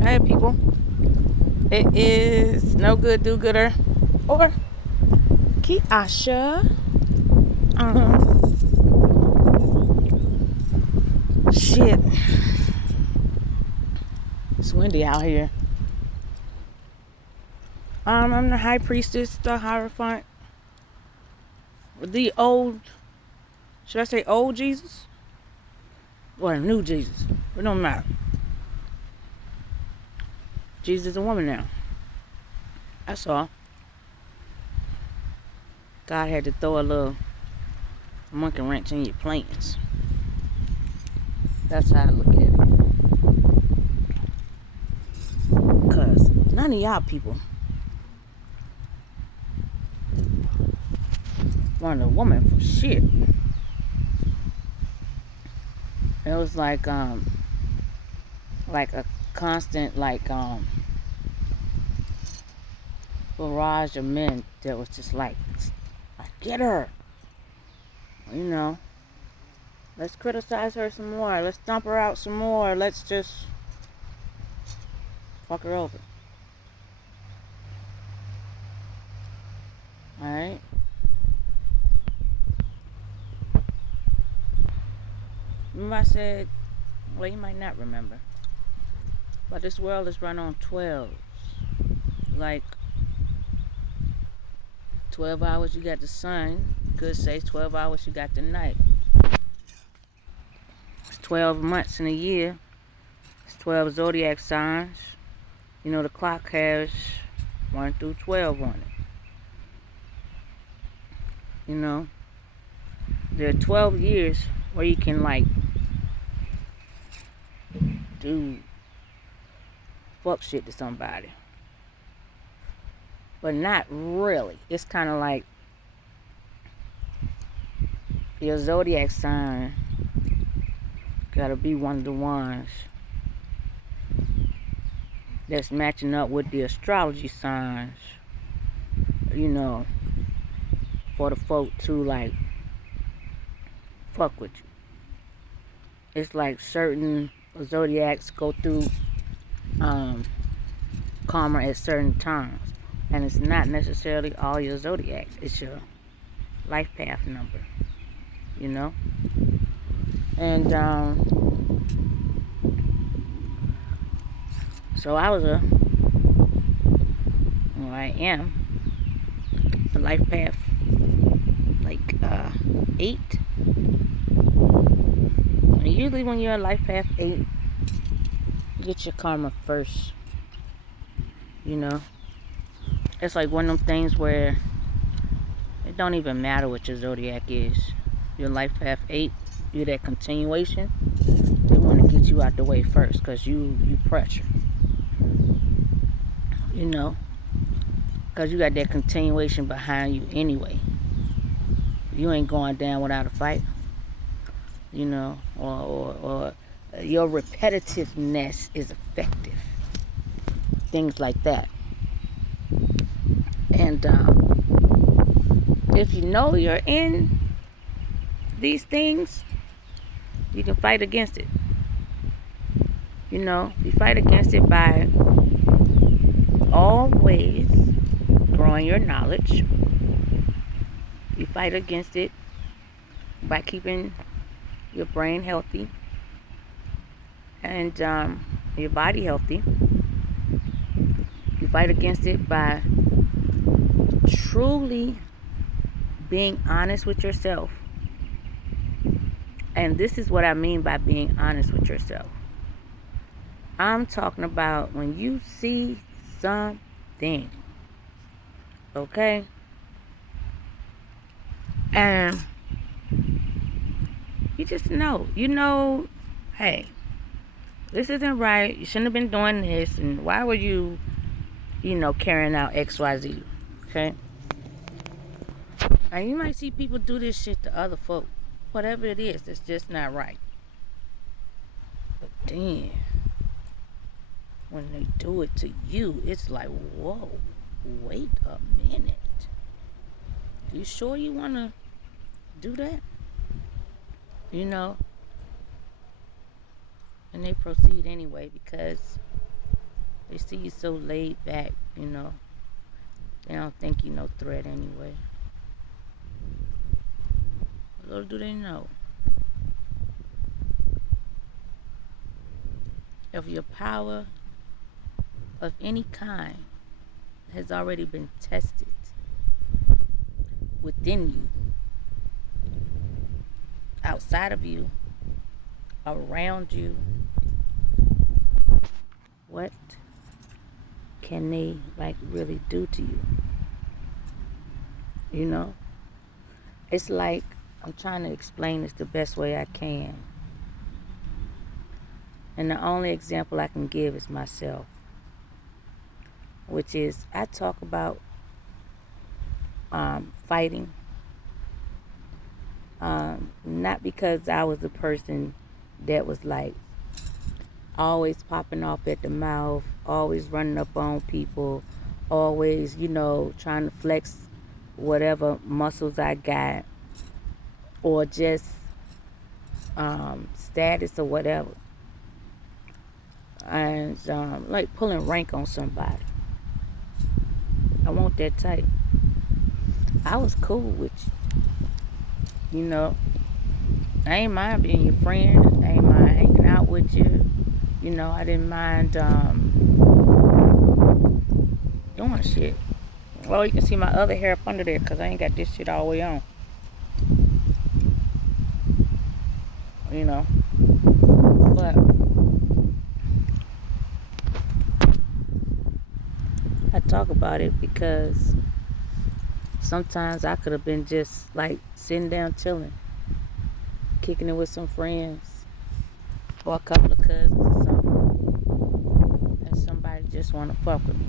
Hey people, it is No Good Do Gooder or Kiasha. Shit, it's windy out here. I'm the high priestess, the Hierophant, the old. Should I say old Jesus or the new Jesus? It don't matter. Jesus is a woman now. That's all. God had to throw a little monkey wrench in your plans. That's how I look at it. Cause none of y'all people want a woman for shit. It was like a constant barrage of men that was just like get her, you know, let's criticize her some more, let's stomp her out some more, let's just fuck her over. Alright, remember I said, well, you might not remember, but this world is run on 12s. Like 12 hours you got the sun, you could say 12 hours you got the night. It's 12 months in a year. It's 12 zodiac signs. You know, the clock has 1 through 12 on it. You know, there are 12 years where you can do fuck shit to somebody, but not really. It's kind of like your zodiac sign gotta be one of the ones that's matching up with the astrology signs, you know, for the folk to fuck with you. It's like certain zodiacs go through karma at certain times, and it's not necessarily all your zodiac. It's your life path number, you know. And so I am a life path 8. And usually when you're a life path 8, you get your karma first, you know. It's like one of them things where it don't even matter what your zodiac is. Your life path 8, you're that continuation. They want to get you out the way first because you pressure, you know, because you got that continuation behind you anyway. You ain't going down without a fight, you know, or your repetitiveness is effective. Things like that. And if you know you're in these things, you can fight against it. You know, you fight against it by always growing your knowledge. You fight against it by keeping your brain healthy and your body healthy. You fight against it by truly being honest with yourself. And this is what I mean by being honest with yourself. I'm talking about when you see something, okay? And you just know, hey, this isn't right. You shouldn't have been doing this. And why were you, carrying out XYZ, okay? And you might see people do this shit to other folk. Whatever it is, it's just not right. But then, when they do it to you, it's like, whoa, wait a minute. You sure you want to do that? You know? And they proceed anyway because They see you so laid back, you know. They don't think you no threat anyway. Little do they know, if your power of any kind has already been tested within you, outside of you, around you, what can they like really do to you? You know? It's like, I'm trying to explain this the best way I can. And the only example I can give is myself, which is I talk about fighting. Not because I was a person that was like always popping off at the mouth, always running up on people, always, you know, trying to flex whatever muscles I got, or just status or whatever. And like pulling rank on somebody. I want that type. I was cool with you. You know, I ain't mind being your friend. I ain't mind hanging out with you. You know, I didn't mind doing shit. Well, you can see my other hair up under there because I ain't got this shit all the way on. You know, but I talk about it because sometimes I could have been just like sitting down chilling, kicking it with some friends or a couple of cousins or something, and somebody just want to fuck with me.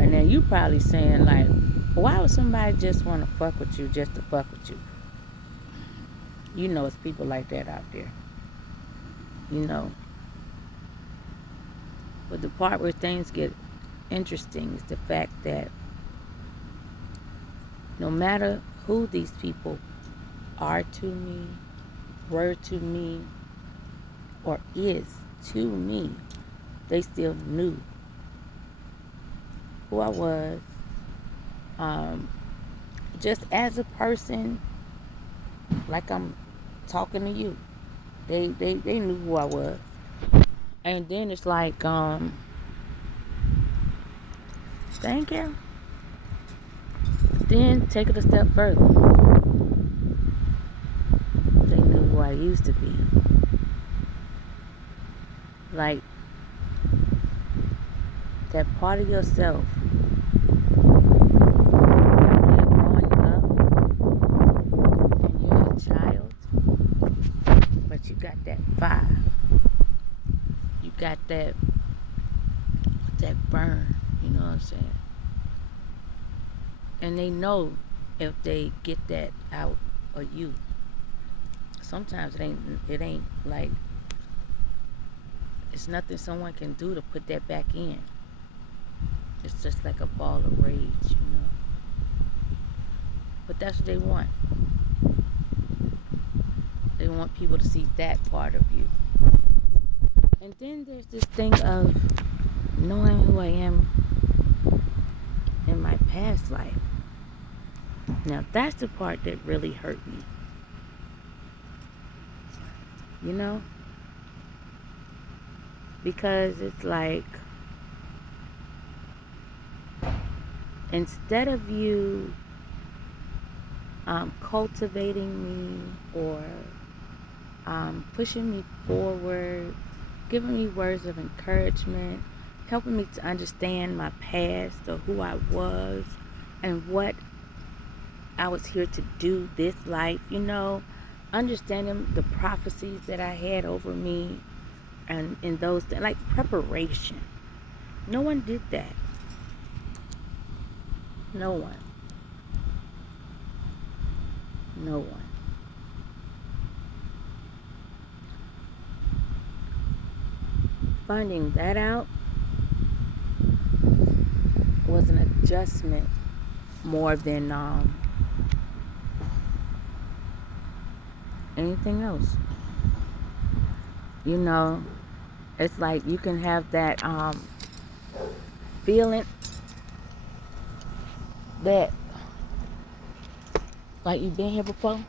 And then you probably saying like, why would somebody just want to fuck with you just to fuck with you? You know, it's people like that out there. You know. But the part where things get interesting is the fact that no matter who these people are to me, were to me, or is to me, they still knew who I was, just as a person, like I'm talking to you. They knew who I was. And then it's like, thank you. Then take it a step further. They knew who I used to be. Like, that part of yourself when you're growing up and you're a child, but you got that fire. You got that burn, you know what I'm saying? And they know if they get that out of you. Sometimes it ain't like, it's nothing someone can do to put that back in. It's just like a ball of rage, you know. But that's what they want. They want people to see that part of you. And then there's this thing of knowing who I am in my past life. Now that's the part that really hurt me. You know? Because it's like, instead of you cultivating me or pushing me forward, giving me words of encouragement, helping me to understand my past or who I was and what I was here to do this life, you know, understanding the prophecies that I had over me and in those things, like preparation. No one did that. No one. No one. Finding that out was an adjustment more than anything else. You know, It's like you can have that feeling that like you've been here before,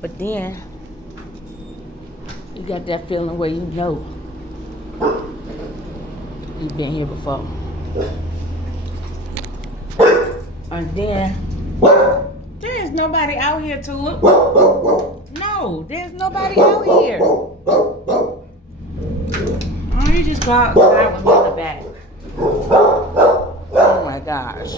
but then you got that feeling where you know you've been here before. And then there's nobody out here, Tulip. No, there's nobody out here. Oh, you just go outside with me in the back. Oh my gosh.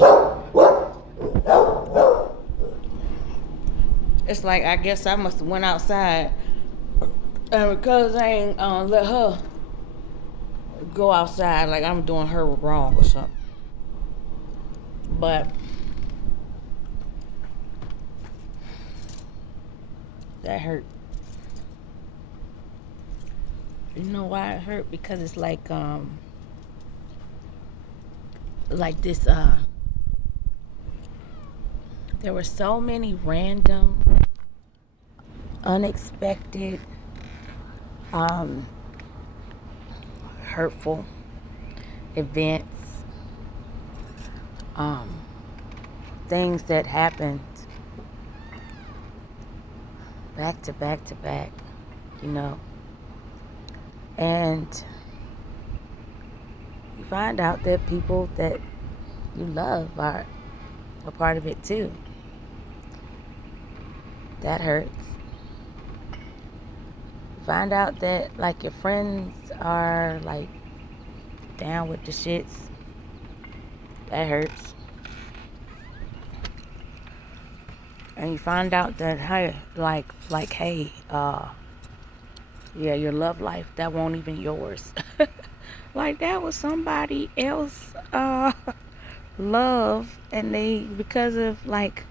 It's like, I guess I must have went outside, and because I ain't let her go outside, like I'm doing her wrong or something. But that hurt. You know why it hurt? Because it's like this there were so many random, unexpected, hurtful events, things that happened back to back to back, you know. And you find out that people that you love are a part of it too. That hurts. You find out that like your friends are like down with the shits. That hurts. And you find out that hey, hey, yeah, your love life, that won't even yours. Like that was somebody else love, and they, because of like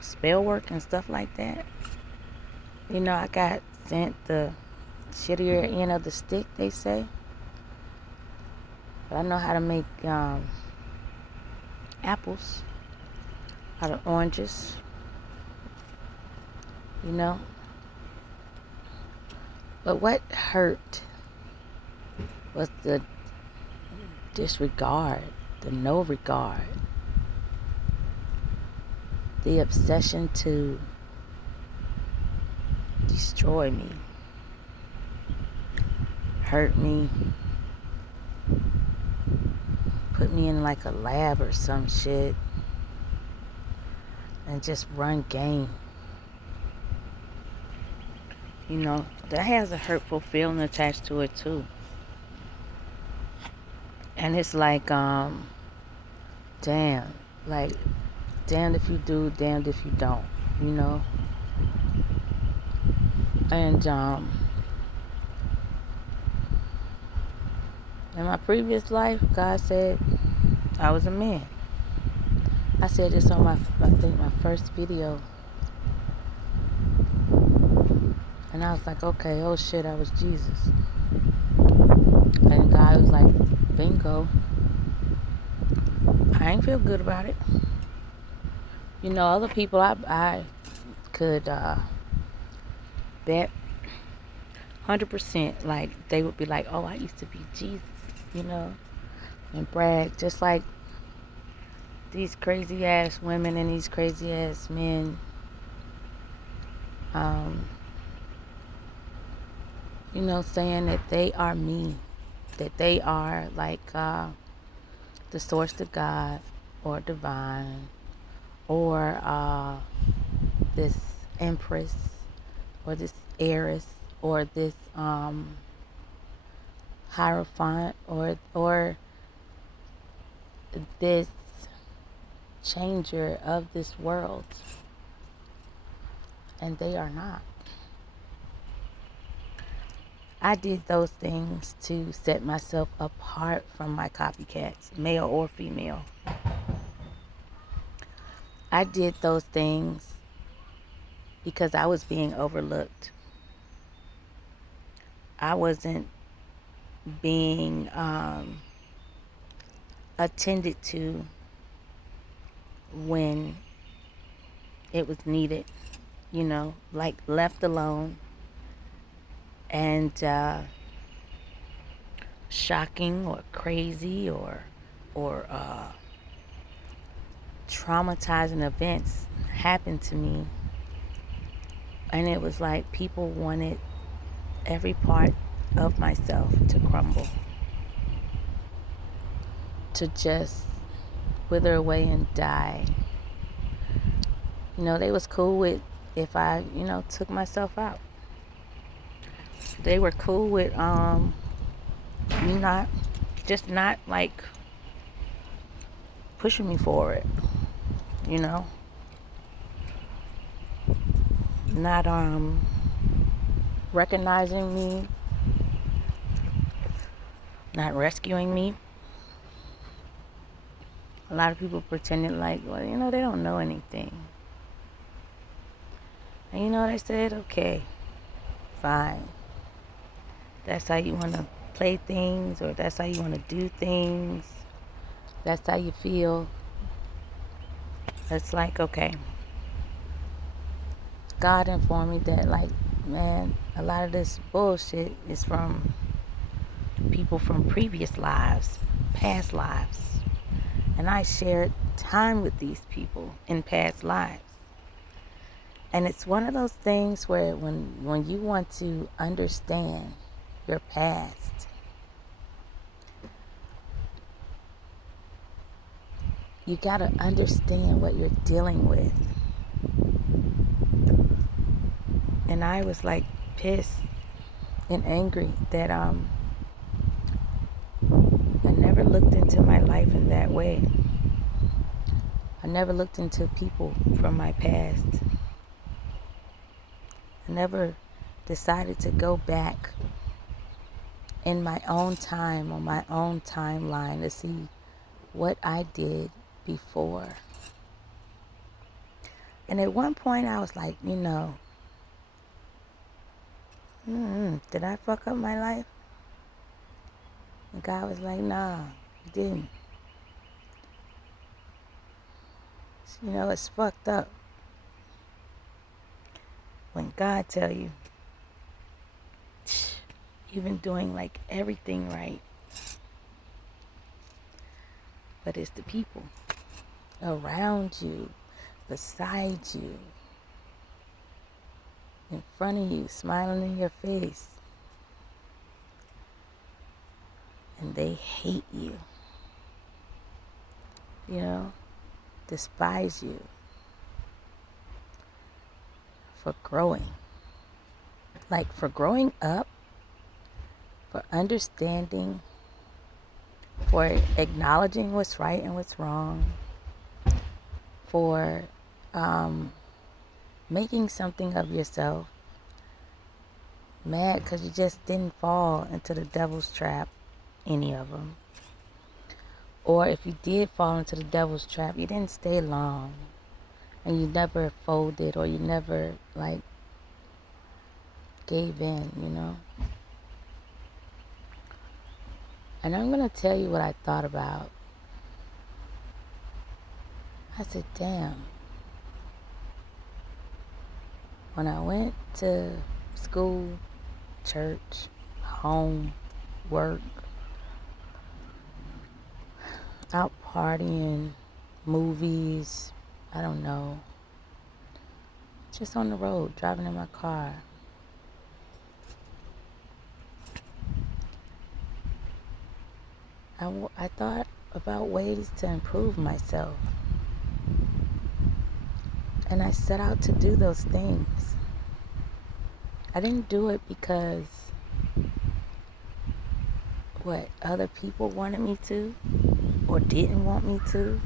spell work and stuff like that, you know, I got sent the shittier end of the stick, they say. But I know how to make apples out of oranges, you know. But what hurt was the disregard, the no regard, the obsession to destroy me, hurt me, put me in like a lab or some shit, and just run game. You know, that has a hurtful feeling attached to it too. And it's like, damn, like, damned if you do, damned if you don't, you know. And in my previous life, God said I was a man. I said this on I think my first video. And I was like, okay, oh shit, I was Jesus. And God was like, bingo. I ain't feel good about it. You know, other people I could bet 100%, like, they would be like, oh, I used to be Jesus, you know, and brag, just like these crazy ass women and these crazy ass men, you know, saying that they are me, that they are like the source to God or divine, or this empress or this heiress or this hierophant or this changer of this world, and they are not. I did those things to set myself apart from my copycats, male or female. I did those things because I was being overlooked. I wasn't being attended to when it was needed. like left alone and shocking or crazy or traumatizing events happened to me, and it was like people wanted every part of myself to crumble, to just wither away and die. They was cool with if I, took myself out. They were cool with me not like pushing me forward, not recognizing me, not rescuing me. A lot of people pretended like, well, they don't know anything. And they said, okay, fine. That's how you want to play things, or that's how you want to do things. That's how you feel. It's like, okay. God informed me that, like, man, a lot of this bullshit is from people from previous lives, past lives. And I shared time with these people in past lives. And it's one of those things where when you want to understand your past, you got to understand what you're dealing with. And I was like pissed and angry that I never looked into my life in that way. I never looked into people from my past. I never decided to go back in my own time, on my own timeline, to see what I did before. And at one point I was like, did I fuck up my life? And God was like, nah, you didn't. It's fucked up when God tell you you've been doing like everything right, but it's the people around you, beside you, in front of you, smiling in your face, and they hate you, despise you for growing, like for growing up, for understanding, for acknowledging what's right and what's wrong, for making something of yourself, mad because you just didn't fall into the devil's trap, any of them. Or if you did fall into the devil's trap, you didn't stay long, and you never folded, or you never like gave in, And I'm going to tell you what I thought about. I said, damn. When I went to school, church, home, work, out partying, movies, I don't know, just on the road, driving in my car, I thought about ways to improve myself. And I set out to do those things. I didn't do it because what other people wanted me to or didn't want me to.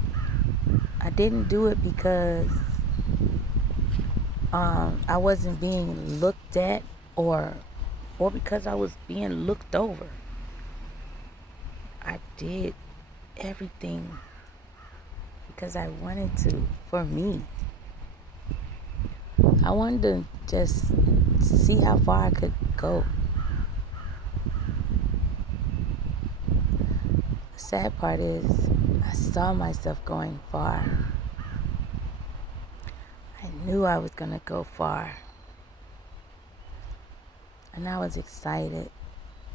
I didn't do it because I wasn't being looked at or because I was being looked over. I did everything because I wanted to, for me. I wanted to just see how far I could go. The sad part is I saw myself going far. I knew I was gonna go far. And I was excited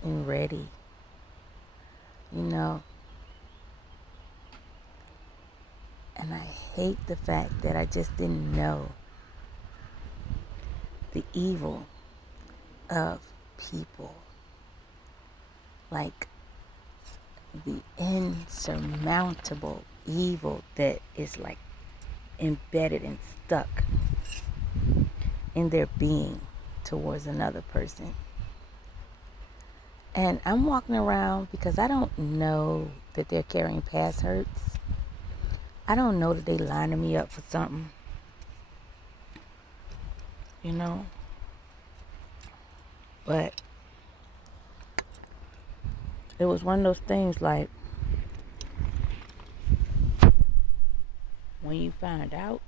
and ready. You know. And I hate the fact that I just didn't know the evil of people. Like the insurmountable evil that is like embedded and stuck in their being towards another person. And I'm walking around because I don't know that they're carrying past hurts. I don't know that they lining me up for something. You know? But it was one of those things like, when you find out,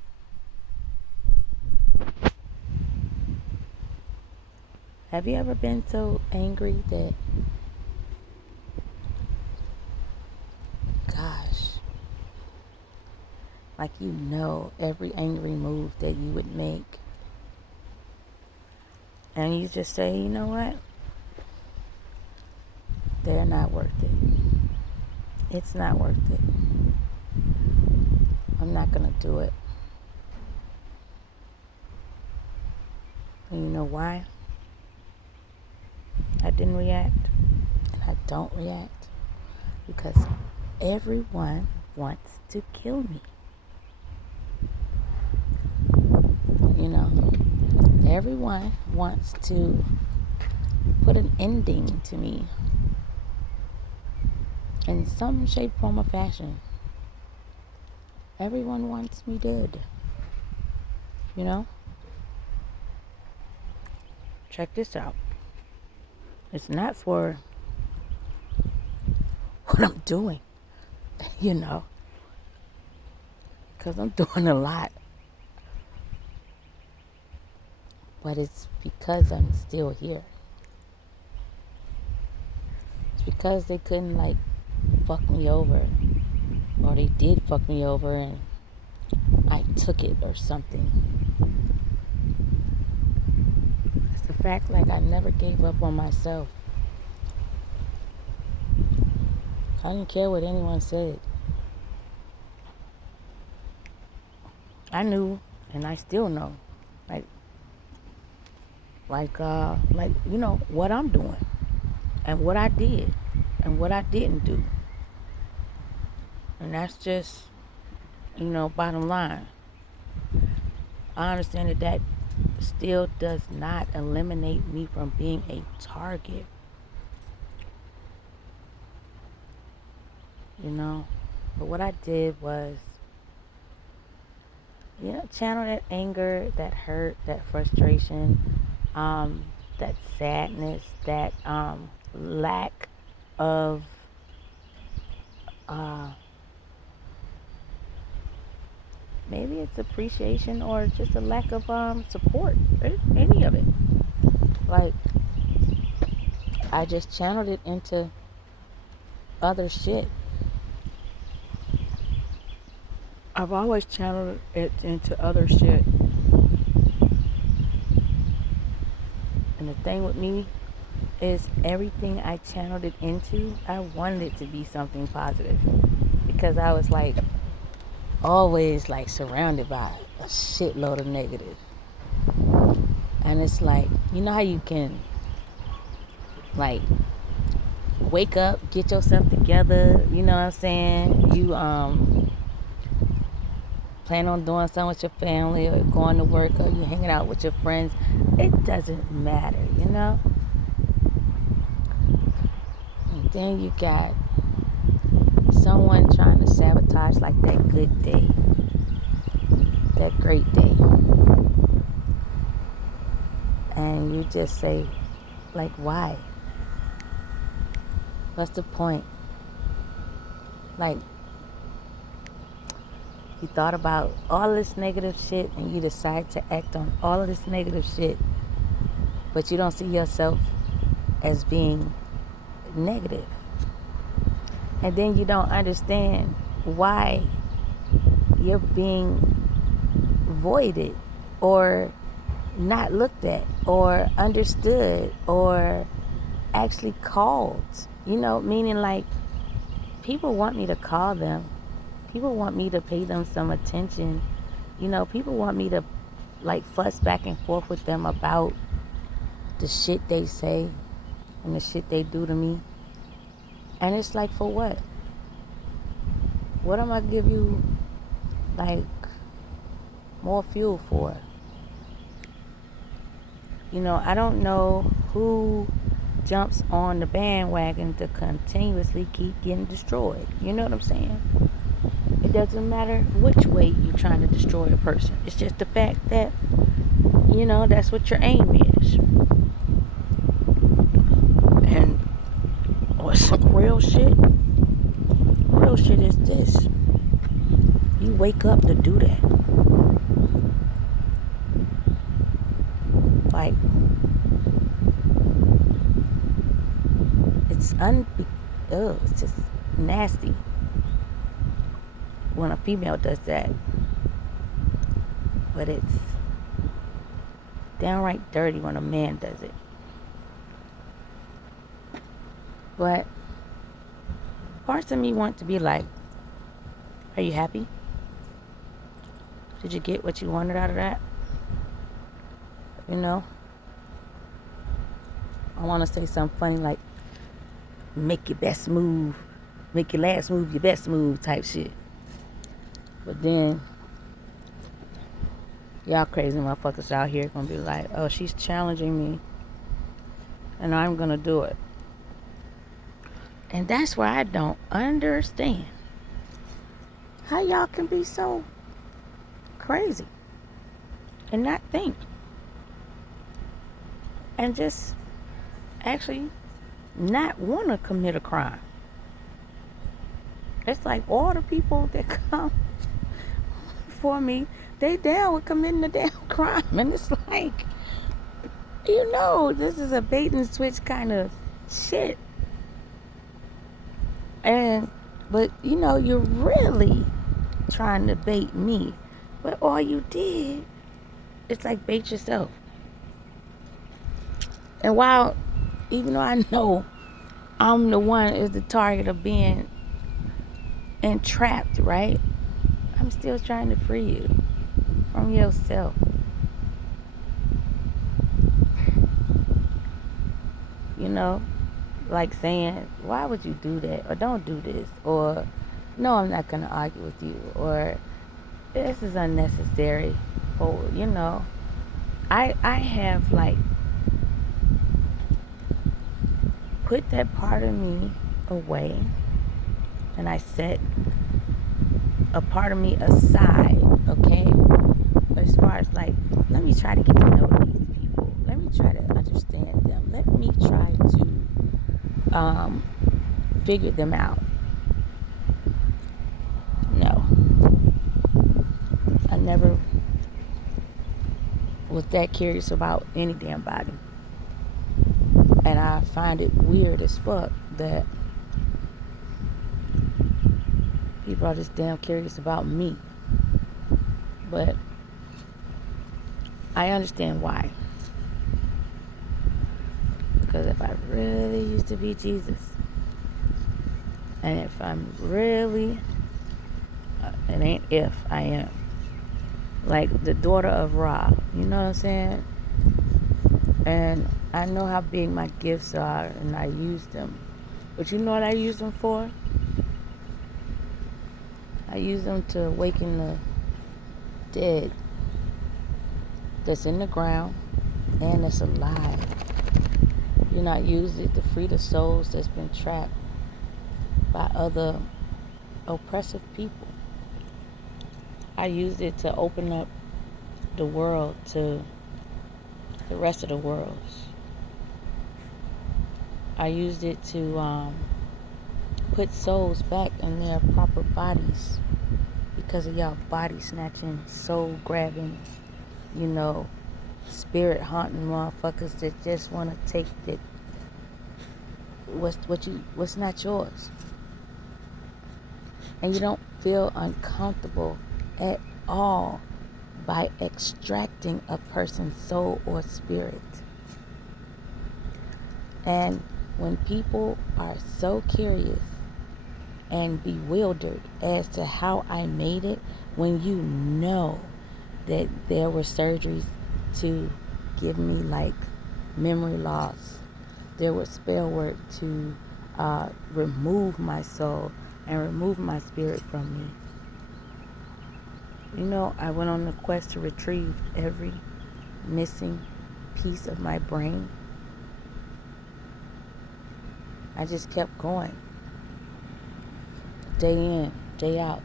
have you ever been so angry that, gosh, like you know every angry move that you would make, and you just say, you know what? They're not worth it. It's not worth it. I'm not gonna do it. And you know why I didn't react? And I don't react? Because everyone wants to kill me. You know, everyone wants to put an ending to me in some shape, form, or fashion. Everyone wants me dead. You know? Check this out. It's not for what I'm doing, you know, because I'm doing a lot. But it's because I'm still here. It's because they couldn't, like, fuck me over. Or they did fuck me over and I took it or something. It's the fact, like, I never gave up on myself. I didn't care what anyone said. I knew, and I still know, like you know, what I'm doing and what I did and what I didn't do. And that's just, you know, bottom line. I understand that still does not eliminate me from being a target. You know, but what I did was, you know, channel that anger, that hurt, that frustration, that sadness, that lack of maybe it's appreciation or just a lack of support, any of it. Like, I just channeled it into other shit. I've always channeled it into other shit. And the thing with me is everything I channeled it into, I wanted it to be something positive. Because I was like, always like surrounded by a shitload of negative. And it's like, you know how you can like wake up, get yourself together, you know what I'm saying? You plan on doing something with your family or going to work or you hanging out with your friends. It doesn't matter, you know? And then you got someone trying to sabotage like that good day, that great day. And you just say, like, why? What's the point? Like, you thought about all this negative shit and you decide to act on all of this negative shit, but you don't see yourself as being negative. And then you don't understand why you're being voided or not looked at or understood or actually called. You know, meaning like people want me to call them. People want me to pay them some attention. You know, people want me to like fuss back and forth with them about the shit they say and the shit they do to me. And it's like, for what? What am I give you like more fuel for? You know, I don't know who jumps on the bandwagon to continuously keep getting destroyed. You know what I'm saying? It doesn't matter which way you're trying to destroy a person. It's just the fact that, you know, that's what your aim is. And some real shit. Real shit is this. You wake up to do that. Like, it's it's just nasty when a female does that. But it's downright dirty when a man does it. But parts of me want to be like, are you happy? Did you get what you wanted out of that? You know? I want to say something funny like, make your best move, make your last move your best move type shit. But then, y'all crazy motherfuckers out here gonna be like, oh, she's challenging me, and I'm gonna do it. And that's where I don't understand how y'all can be so crazy and not think. And just actually not want to commit a crime. It's like all the people that come for me, they down with committing a damn crime. And it's like, you know, this is a bait and switch kind of shit. But you know, you're really trying to bait me. But all you did, it's like bait yourself. And while, even though I know I'm the one is the target of being entrapped, right? I'm still trying to free you from yourself. You know, like saying, why would you do that? Or don't do this. Or, no, I'm not going to argue with you. Or, this is unnecessary. Or, you know, I have like put that part of me away, and I set a part of me aside, okay? As far as like, let me try to get to know these people. Let me try to understand them. Let me try to figure them out. No. I never was that curious about any damn body. And I find it weird as fuck that people are just damn curious about me. But I understand why. Because if I really used to be Jesus, and if I'm really, it ain't if, I am, like the daughter of Ra, you know what I'm saying? And I know how big my gifts are, and I use them. But you know what I use them for? I use them to awaken the dead that's in the ground and that's alive. You know, I use it to free the souls that's been trapped by other oppressive people. I use it to open up the world to the rest of the world. I used it to put souls back in their proper bodies because of y'all body snatching, soul grabbing, you know, spirit haunting motherfuckers that just want to take that what's not yours, and you don't feel uncomfortable at all by extracting a person's soul or spirit. And when people are so curious and bewildered as to how I made it, when you know that there were surgeries to give me like memory loss, there was spell work to remove my soul and remove my spirit from me. You know, I went on a quest to retrieve every missing piece of my brain. I just kept going. Day in, day out.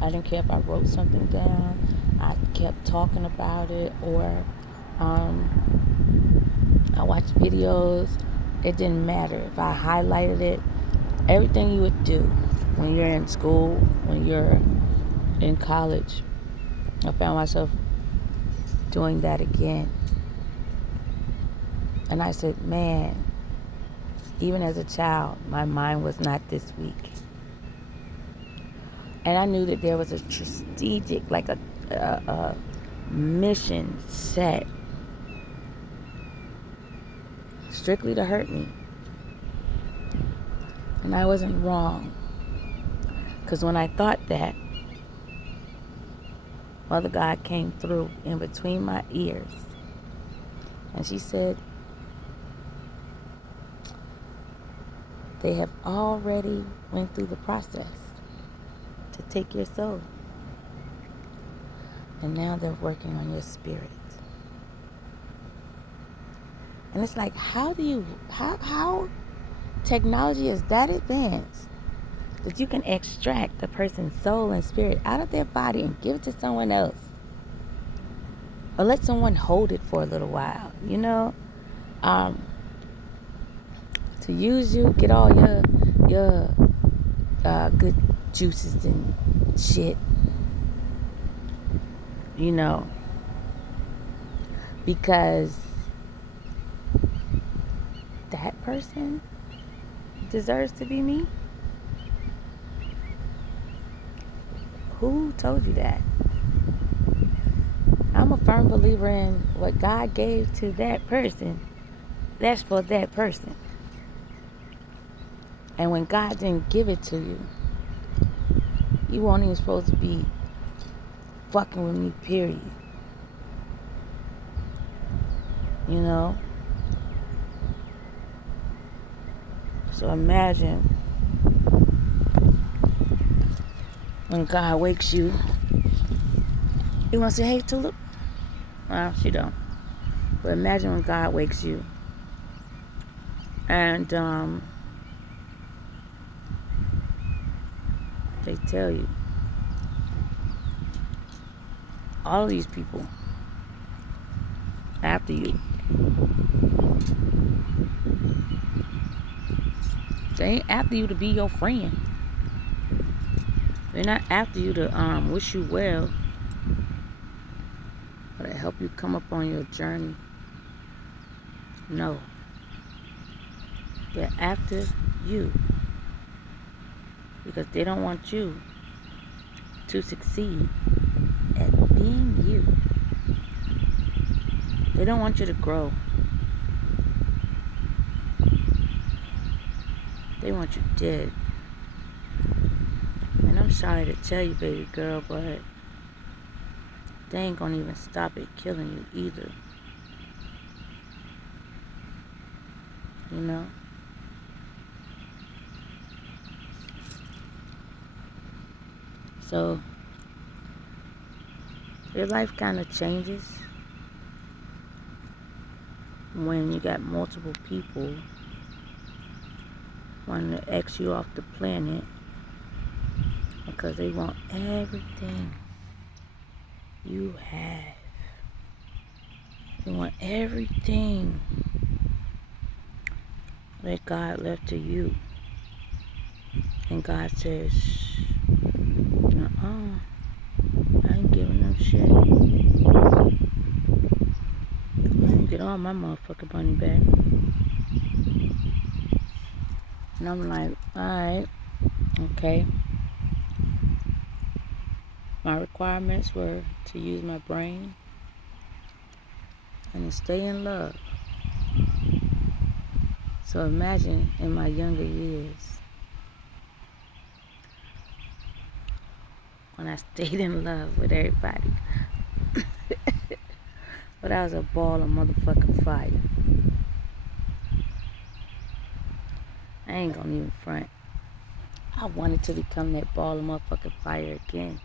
I didn't care if I wrote something down. I kept talking about it, or I watched videos. It didn't matter. If I highlighted it, everything you would do when you're in school, when you're in college, I found myself doing that again. And I said, man, even as a child, my mind was not this weak. And I knew that there was a strategic, like a mission set strictly to hurt me. And I wasn't wrong. Because when I thought that, Mother God came through in between my ears. And she said, they have already went through the process to take your soul. And now they're working on your spirit. And it's like, how technology is that advanced that you can extract a person's soul and spirit out of their body and give it to someone else, or let someone hold it for a little while, you know, to use you, get all your good juices and shit, you know, because that person deserves to be me. Who told you that? I'm a firm believer in what God gave to that person, that's for that person. And when God didn't give it to you, you weren't even supposed to be fucking with me, period. You know? So imagine when God wakes you, he wants to say, hey, Tulip. Well, she don't. But imagine when God wakes you and they tell you, all of these people after you, they ain't after you to be your friend. They're not after you to wish you well, or to help you come up on your journey. No. They're after you because they don't want you to succeed at being you. They don't want you to grow. They want you dead. And I'm sorry to tell you, baby girl, but they ain't gonna even stop it killing you either. You know? So your life kind of changes when you got multiple people wanting to X you off the planet because they want everything you have. They want everything that God left to you. And God says, I ain't giving them shit. I ain't get all my motherfucking money back. And I'm like, alright, okay. My requirements were to use my brain and to stay in love. So imagine in my younger years when I stayed in love with everybody. But I was a ball of motherfucking fire. I ain't gonna even front. I wanted to become that ball of motherfucking fire again.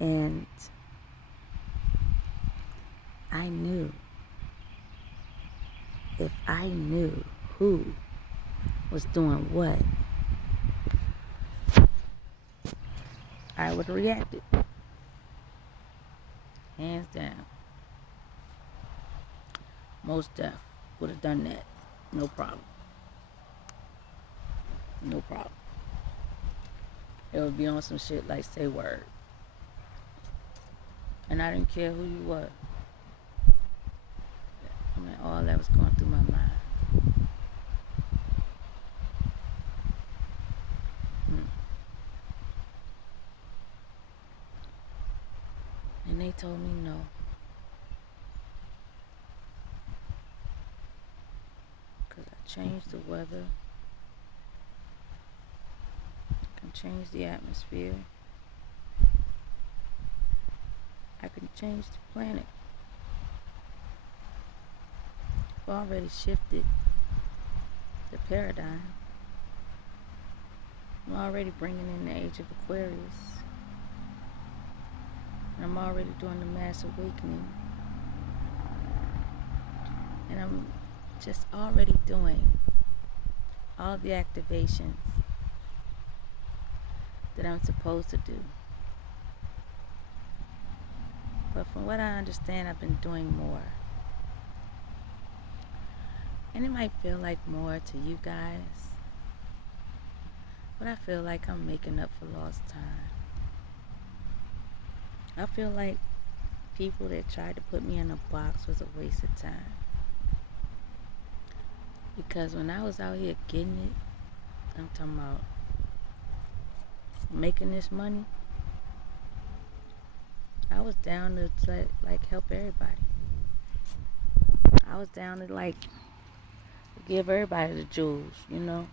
And I knew if I knew who was doing what, I would have reacted. Hands down. Most deaf would have done that. No problem. No problem. It would be on some shit like say word. And I didn't care who you were. I mean, all that was going through my mind. And they told me no. Because I changed the weather. I can change the atmosphere. I can change the planet. I've already shifted the paradigm. I'm already bringing in the age of Aquarius. And I'm already doing the mass awakening. And I'm just already doing all the activations that I'm supposed to do. But from what I understand, I've been doing more. And it might feel like more to you guys, but I feel like I'm making up for lost time. I feel like people that tried to put me in a box was a waste of time. Because when I was out here getting it, I'm talking about making this money, I was down to like help everybody. I was down to like give everybody the jewels, you know.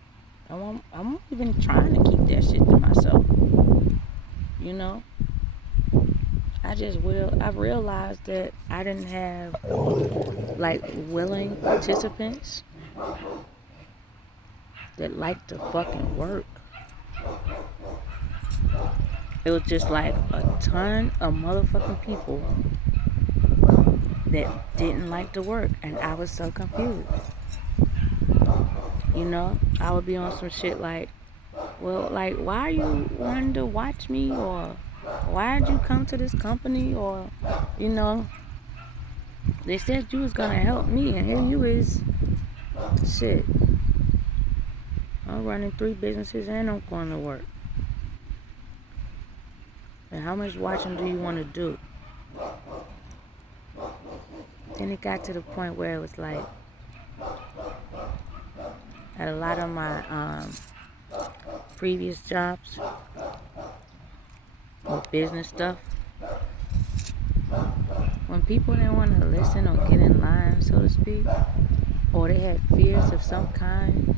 I'm even trying to keep that shit to myself, you know. I realized that I didn't have like willing participants that liked to fucking work. It was just like a ton of motherfucking people that didn't like to work, and I was so confused. You know, I would be on some shit like, well, like, why are you wanting to watch me, or why did you come to this company, or, you know, they said you was gonna help me, and here you is. Shit, I'm running 3 businesses and I'm going to work. And how much watching do you want to do? Then it got to the point where it was like, at a lot of my previous jobs with business stuff, when people didn't want to listen or get in line, so to speak, or they had fears of some kind,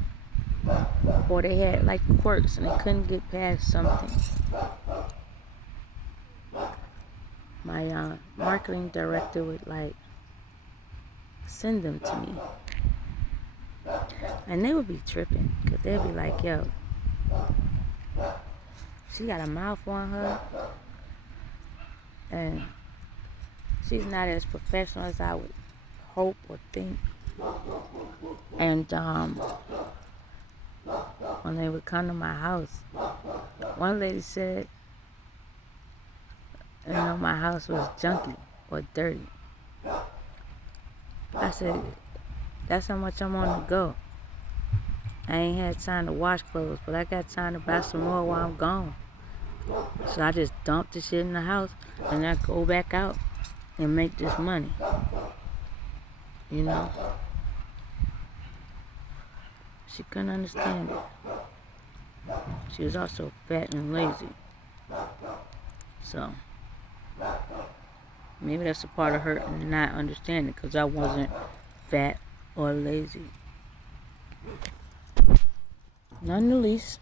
or they had like quirks and they couldn't get past something, my marketing director would like send them to me. And they would be tripping, because they'd be like, yo, she got a mouth on her, and she's not as professional as I would hope or think. And when they would come to my house, one lady said, you know, my house was junky or dirty. I said, that's how much I'm on the go. I ain't had time to wash clothes, but I got time to buy some more while I'm gone. So I just dump the shit in the house, and I go back out and make this money. You know? She couldn't understand it. she was also fat and lazy. So maybe that's a part of her not understanding, because I wasn't fat or lazy. None the least,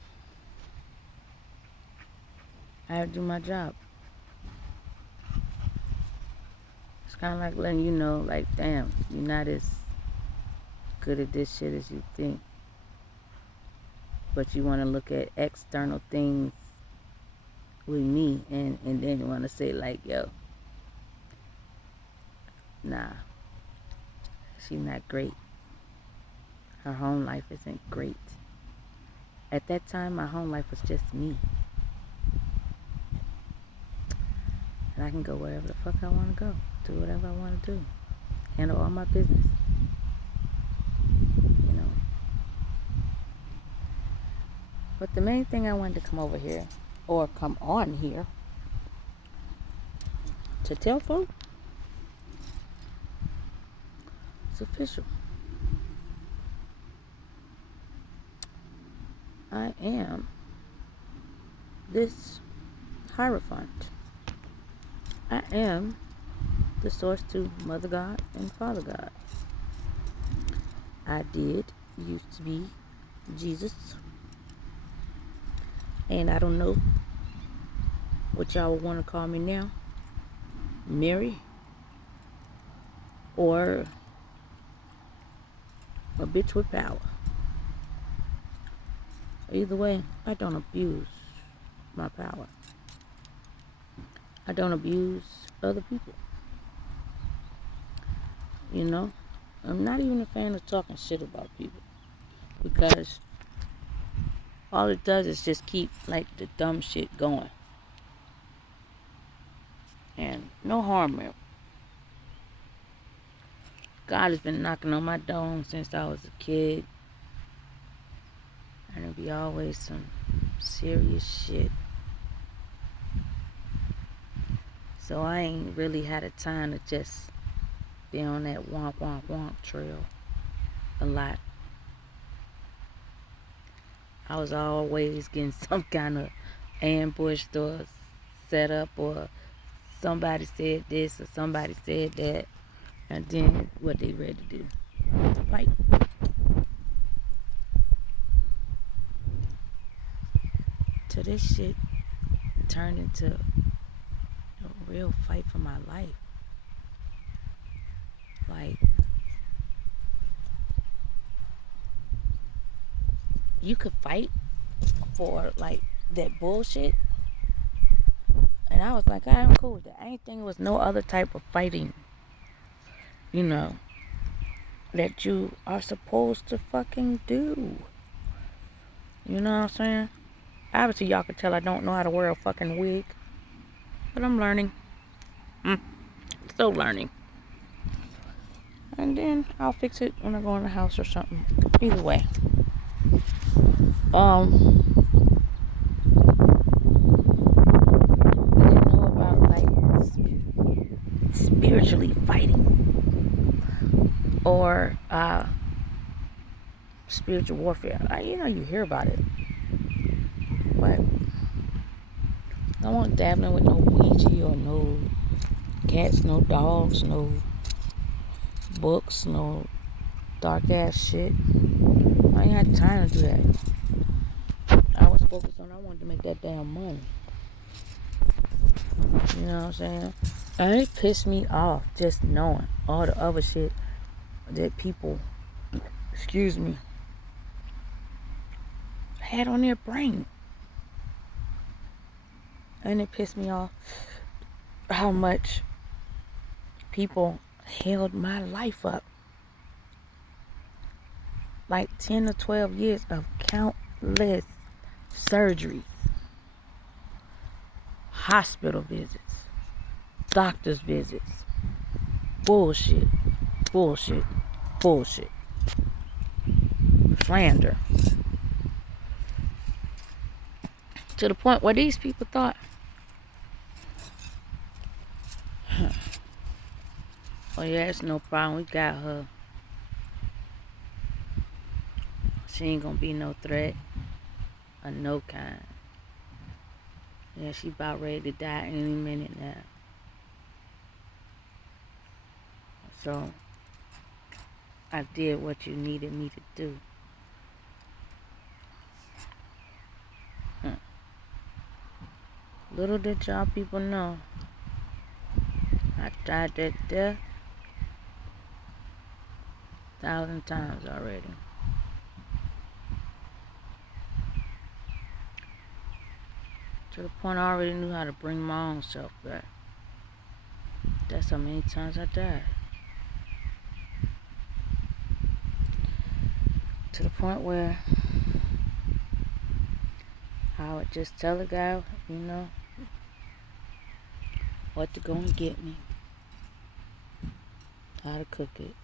I had to do my job. It's kind of like letting you know, like, damn, you're not as good at this shit as you think. But you want to look at external things with me, and then you want to say, like, yo, nah, she's not great. Her home life isn't great. At that time, my home life was just me. And I can go wherever the fuck I want to go. Do whatever I want to do. Handle all my business. You know. But the main thing I wanted to come over here, or come on here, to tell folks, it's official. I am this Hierophant. I am the source to Mother God and Father God. I did used to be Jesus. And I don't know what y'all would want to call me now. Mary. Or a bitch with power. Either way, I don't abuse my power. I don't abuse other people. You know? I'm not even a fan of talking shit about people. Because all it does is just keep, like, the dumb shit going. And no harm there. God has been knocking on my door since I was a kid. And it'll be always some serious shit. So I ain't really had a time to just be on that womp womp womp trail a lot. I was always getting some kind of ambushed or set up, or somebody said this or somebody said that, and then what they ready to do? Fight. So this shit turned into a real fight for my life. Like, you could fight for, like, that bullshit. And I was like, I'm cool with that. I ain't think it was no other type of fighting, you know, that you are supposed to fucking do. You know what I'm saying? Obviously, y'all can tell I don't know how to wear a fucking wig. But I'm learning. Still learning. And then I'll fix it when I go in the house or something. Either way. I didn't know about, like, spiritually fighting. Or, spiritual warfare. You hear about it. But I won't dabbling with no Ouija or no cats, no dogs, no books, no dark ass shit. I ain't had time to do that. I was focused on, I wanted to make that damn money. You know what I'm saying? And it pissed me off just knowing all the other shit that people, had on their brain. And it pissed me off how much people held my life up. Like 10 or 12 years of countless surgeries, hospital visits, doctor's visits, bullshit, slander. To the point where these people thought, oh yeah, it's no problem, we got her. She ain't gonna be no threat. a no kind. Yeah, she about ready to die any minute now. So I did what you needed me to do. Little did y'all people know, I died that death 1,000 times already. To the point I already knew how to bring my own self back. That's how many times I died. To the point where I would just tell a guy, you know, what to go and get me. How to cook it.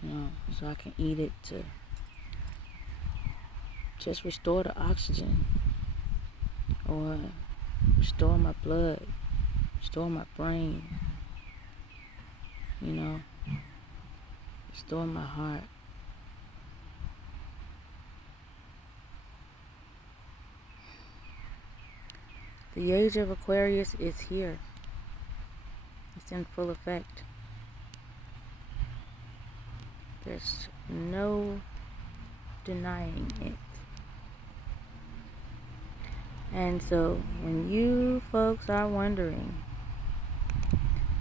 You know, so I can eat it to just restore the oxygen. Or restore my blood. Restore my brain. You know. Restore my heart. The age of Aquarius is here. It's in full effect. There's no denying it. And so when you folks are wondering,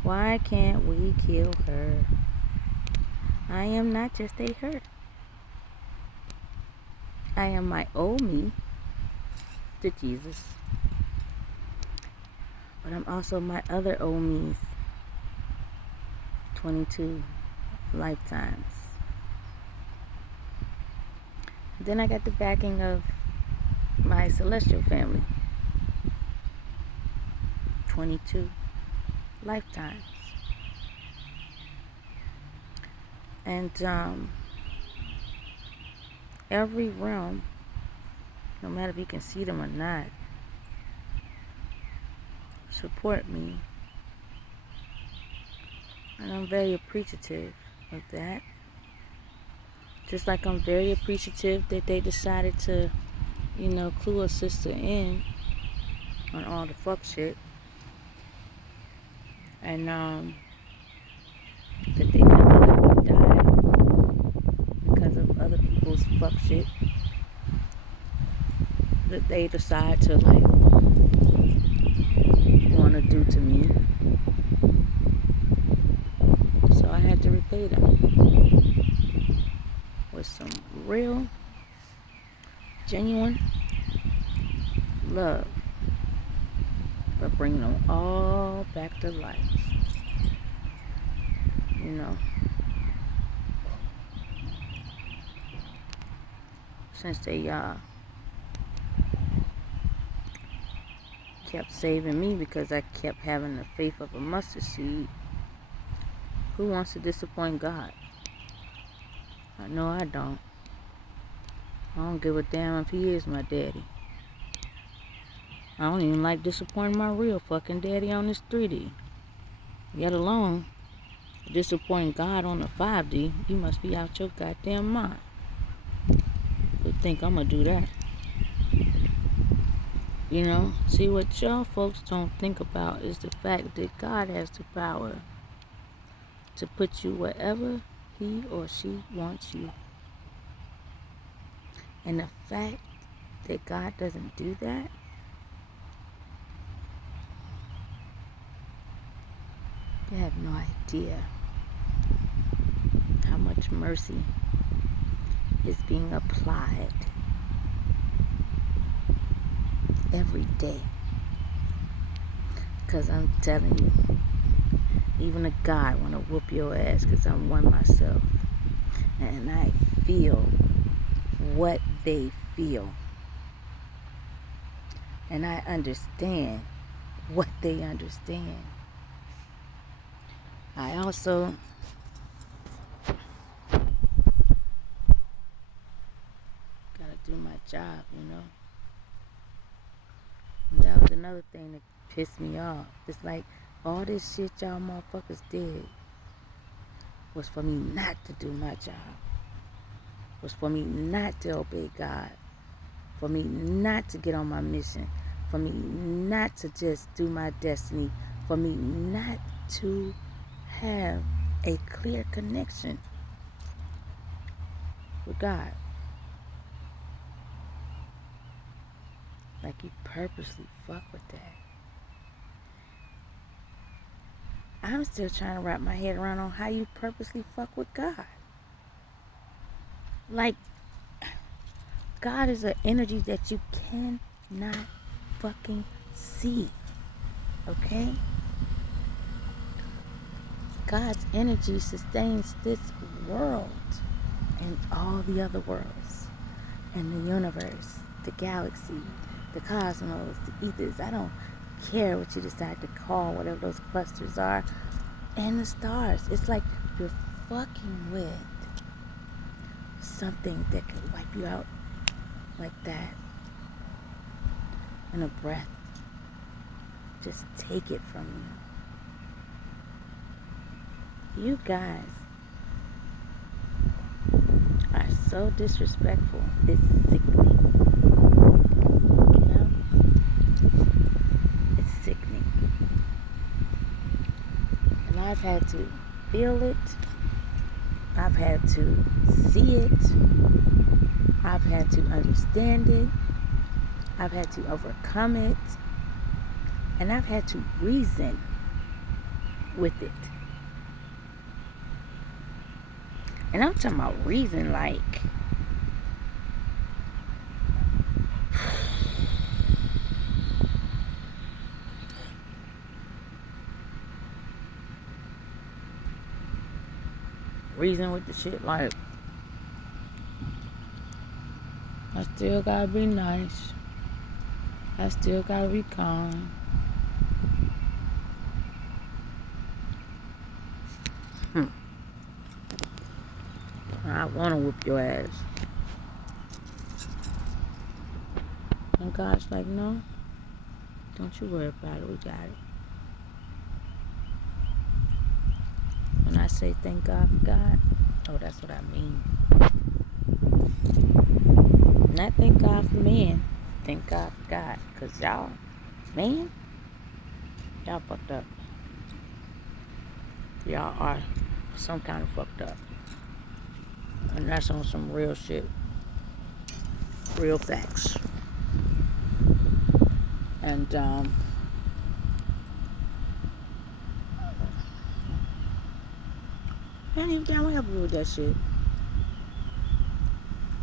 why can't we kill her? I am not just a her. I am my old me to Jesus. But I'm also my other old me's. 22 lifetimes. Then I got the backing of my celestial family. 22 lifetimes. And every realm, no matter if you can see them or not, support me. And I'm very appreciative of that. Just like I'm very appreciative that they decided to, you know, clue a sister in on all the fuck shit. And that they never let me die because of other people's fuck shit that they decide to like want to do to me. So I had to repay them with some real, genuine love, but bringing them all back to life. You know, since they kept saving me because I kept having the faith of a mustard seed. Who wants to disappoint God? I know I don't. I don't give a damn if he is my daddy. I don't even like disappointing my real fucking daddy on this 3D. Yet alone, disappointing God on the 5D, you must be out your goddamn mind. You think I'm gonna do that? You know, see what y'all folks don't think about is the fact that God has the power to put you wherever he or she wants you. And the fact that God doesn't do that, you have no idea how much mercy is being applied every day. Because I'm telling you, even a God want to whoop your ass because I'm one myself. And I feel what they feel. And I understand what they understand. I also gotta do my job, you know. And that was another thing that pissed me off. It's like all this shit y'all motherfuckers did was for me not to do my job. was for me not to obey God, for me not to get on my mission, for me not to just do my destiny, for me not to have a clear connection with God. Like, you purposely fuck with that. I'm still trying to wrap my head around on how you purposely fuck with God. Like, God is an energy that you cannot fucking see. Okay? God's energy sustains this world and all the other worlds, and the universe, the galaxy, the cosmos, the ethers. I don't care what you decide to call whatever those clusters are, and the stars. It's like you're fucking with something that could wipe you out like that in a breath. Just take it from you. You guys are so disrespectful. It's sickening. You know? It's sickening. And I've had to feel it. I've had to see it. I've had to understand it. I've had to overcome it. And I've had to reason with it. And I'm talking about reason like reason with the shit like I still gotta be nice. I still gotta be calm. I wanna whoop your ass. And God's like, no, don't you worry about it, we got it. When I say thank God for God, oh, that's what I mean. Not thank God for men, thank God for God. Cause y'all, man, y'all fucked up. Y'all are some kind of fucked up. And that's on some real shit. Real facts. And I ain't even down to help you with that shit.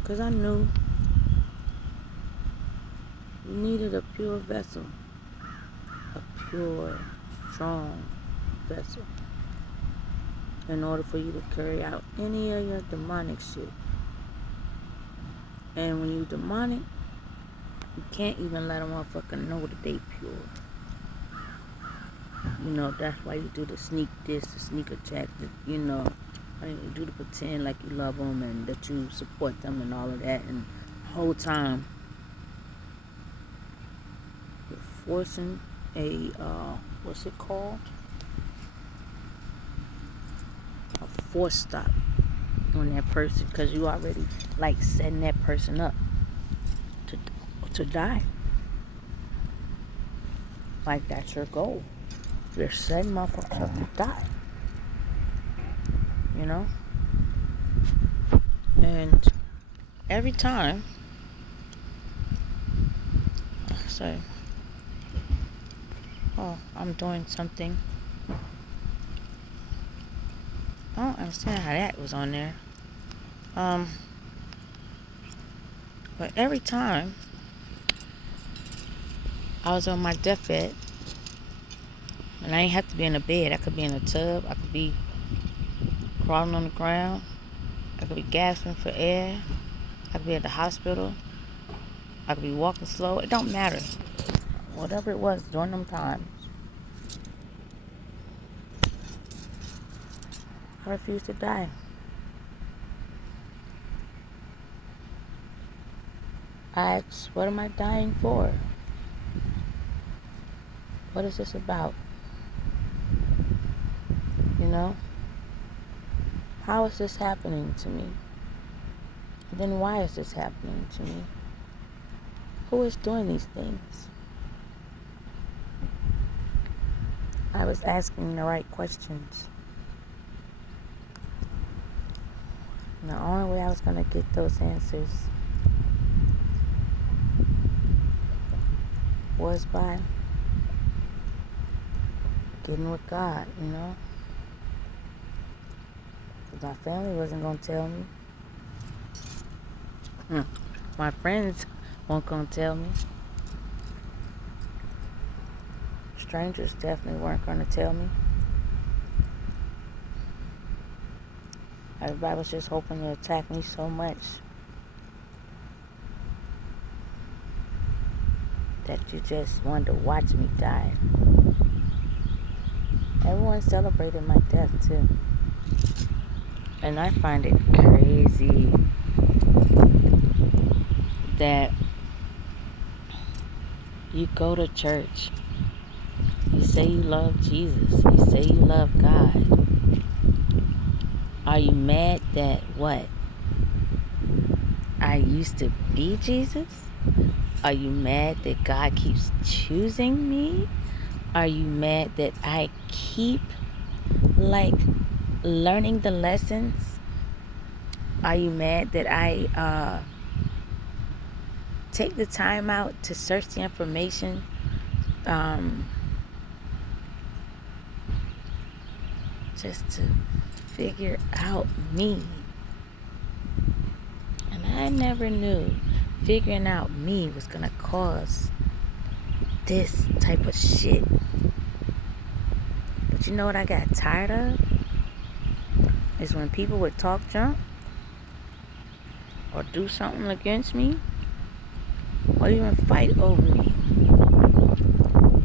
Cause I knew you needed a pure vessel. A pure, strong vessel. In order for you to carry out any of your demonic shit. And when you demonic, you can't even let a motherfucker know that they pure. You know, that's why you do the sneak this, the sneak attack, you know, you do the pretend like you love them and that you support them and all of that. And the whole time, you're forcing a, what's it called? A force stop on that person, because you already like setting that person up to die. Like, that's your goal. You're setting motherfuckers up to die. You know? And every time I say, oh, I'm doing something, I don't understand how that was on there. But every time I was on my deathbed, and I ain't have to be in a bed. I could be in a tub. I could be crawling on the ground. I could be gasping for air. I could be at the hospital. I could be walking slow. It don't matter. Whatever it was during them times, I refused to die. I asked, what am I dying for? What is this about? You know? How is this happening to me? then why is this happening to me? Who is doing these things? I was asking the right questions. And the only way I was going to get those answers was by getting with God, you know? Because my family wasn't going to tell me. My friends weren't going to tell me. Strangers definitely weren't going to tell me. Everybody was just hoping to attack me so much that you just wanted to watch me die. Everyone celebrated my death too. And I find it crazy that you go to church, you say you love Jesus, you say you love God. Are you mad that what? I used to be Jesus? Are you mad that God keeps choosing me? Are you mad that I keep learning the lessons? Are you mad that I take the time out to search the information? Just to figure out me. And I never knew figuring out me was gonna cause this type of shit. But you know what I got tired of? Is when people would talk junk or do something against me or even fight over me.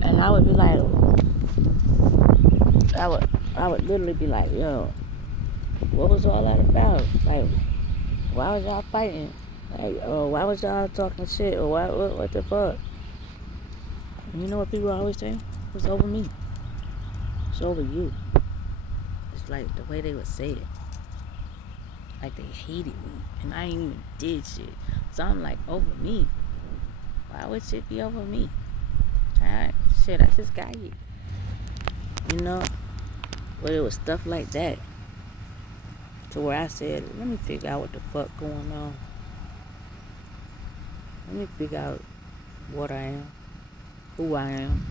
And I would be like, I would literally be like, yo, what was all that about? Like, why was y'all fighting? Like, oh, why was y'all talking shit? Or what the fuck? And you know what people always say? It's over me. It's over you. It's like the way they would say it. Like they hated me. And I ain't even did shit. So I'm like, over me? Why would shit be over me? Shit, I just got here. You know? But it was stuff like that. To where I said, let me figure out what the fuck going on. Let me figure out what I am. Who I am.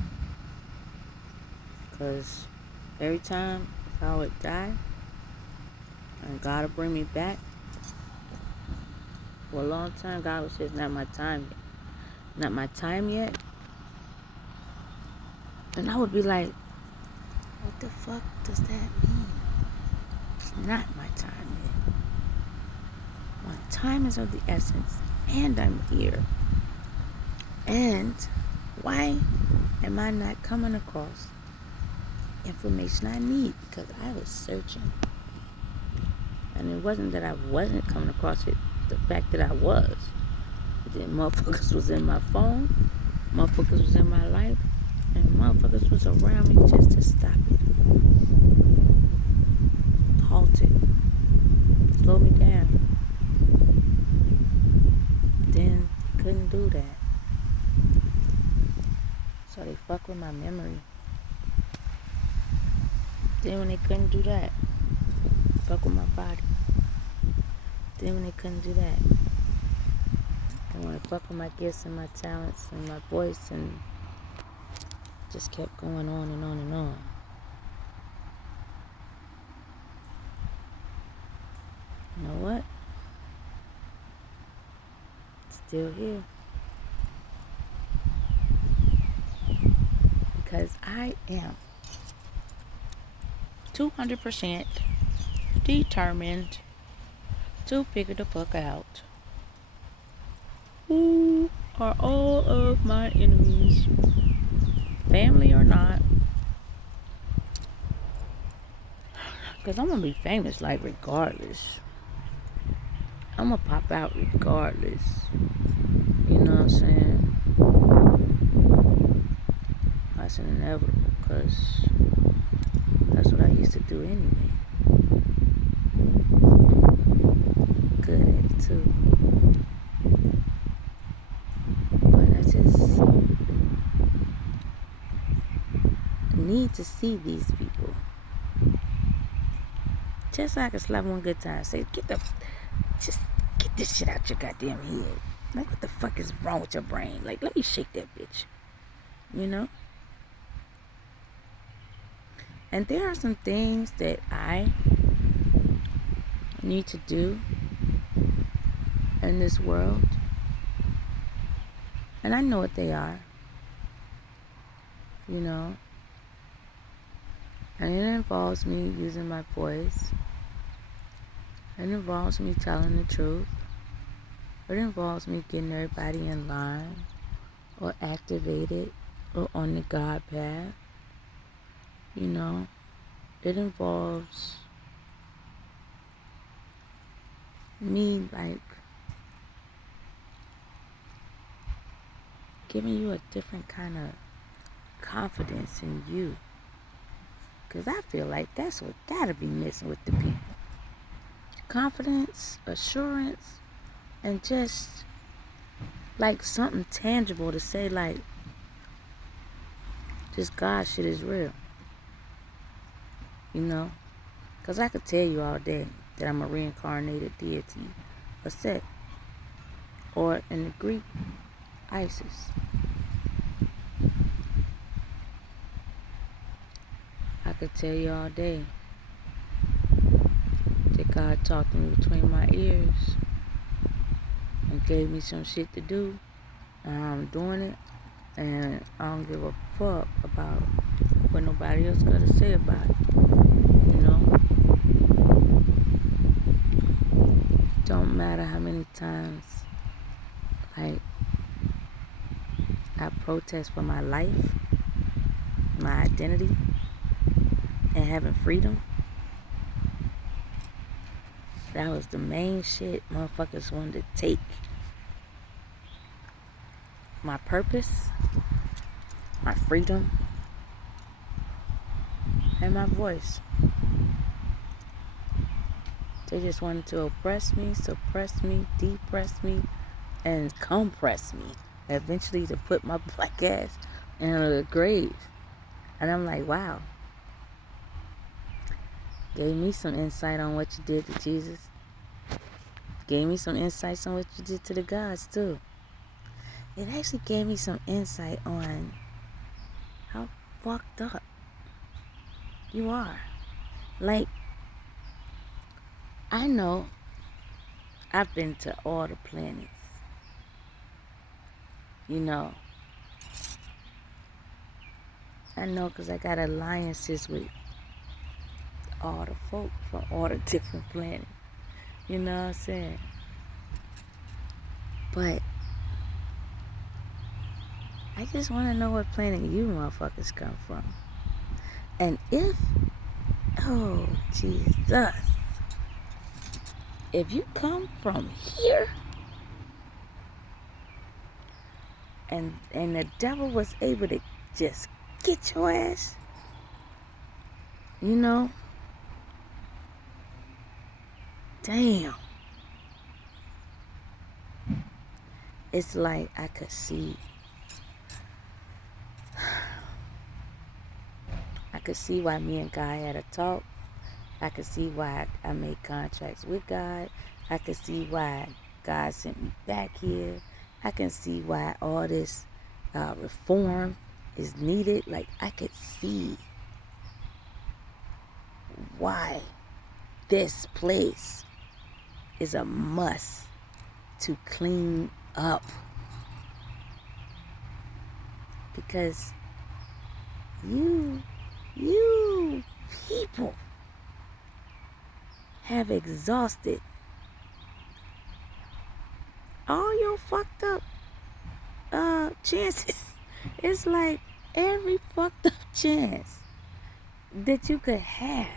Because every time if I would die, and God would bring me back, for a long time, God was just not my time yet. Not my time yet. And I would be like, what the fuck does that mean? It's not my time yet. My time is of the essence, and I'm here. And why am I not coming across information I need? Because I was searching. And it wasn't that I wasn't coming across it, the fact that I was. But then motherfuckers was in my phone, motherfuckers was in my life, and motherfuckers was around me just to stop it. Halt it. Slow me down. Then they couldn't do that. So they fuck with my memory. Then when they couldn't do that, fuck with my body. Then when they couldn't do that, they want to fuck with my gifts and my talents and my voice, and just kept going on and on and on. You know what? Still here. Because I am 200% determined to figure the fuck out who are all of my enemies, family or not. Because I'm gonna be famous, like, regardless. I'm gonna pop out regardless. You know what I'm saying? That's inevitable, because that's what I used to do anyway. Good at it too. to see these people. Just so I can slap one good time. Say, just get this shit out your goddamn head. Like, what the fuck is wrong with your brain? Like, let me shake that bitch. You know? And there are some things that I need to do in this world. And I know what they are. You know? And it involves me using my voice. It involves me telling the truth. It involves me getting everybody in line or activated or on the God path. You know, it involves me like giving you a different kind of confidence in you. Because I feel like that's what gotta be missing with the people. Confidence, assurance, and just like something tangible to say like, this God shit is real. You know? Because I could tell you all day that I'm a reincarnated deity, a Set, or in the Greek, Isis. I could tell you all day that God talked to me between my ears and gave me some shit to do, and I'm doing it, and I don't give a fuck about what nobody else got to say about it. You know? Don't matter how many times like I protest for my life, my identity, and having freedom. That was the main shit motherfuckers wanted to take. My purpose, my freedom, and my voice. They just wanted to oppress me, suppress me, depress me, and compress me. Eventually to put my black ass in a grave. And I'm like, wow. Gave me some insight on what you did to Jesus. Gave me some insights on what you did to the gods too. It actually gave me some insight on how fucked up you are. Like, I know I've been to all the planets. You know. I know because I got alliances with all the folk from all the different planets. You know what I'm saying? But I just want to know what planet you motherfuckers come from. And if, oh Jesus, if you come from here and the devil was able to just get your ass, you know, damn. It's like I could see why me and God had a talk. I could see why I made contracts with God. I could see why God sent me back here. I can see why all this reform is needed. Like, I could see why this place is a must to clean up. Because you people have exhausted all your fucked up chances. It's like every fucked up chance that you could have,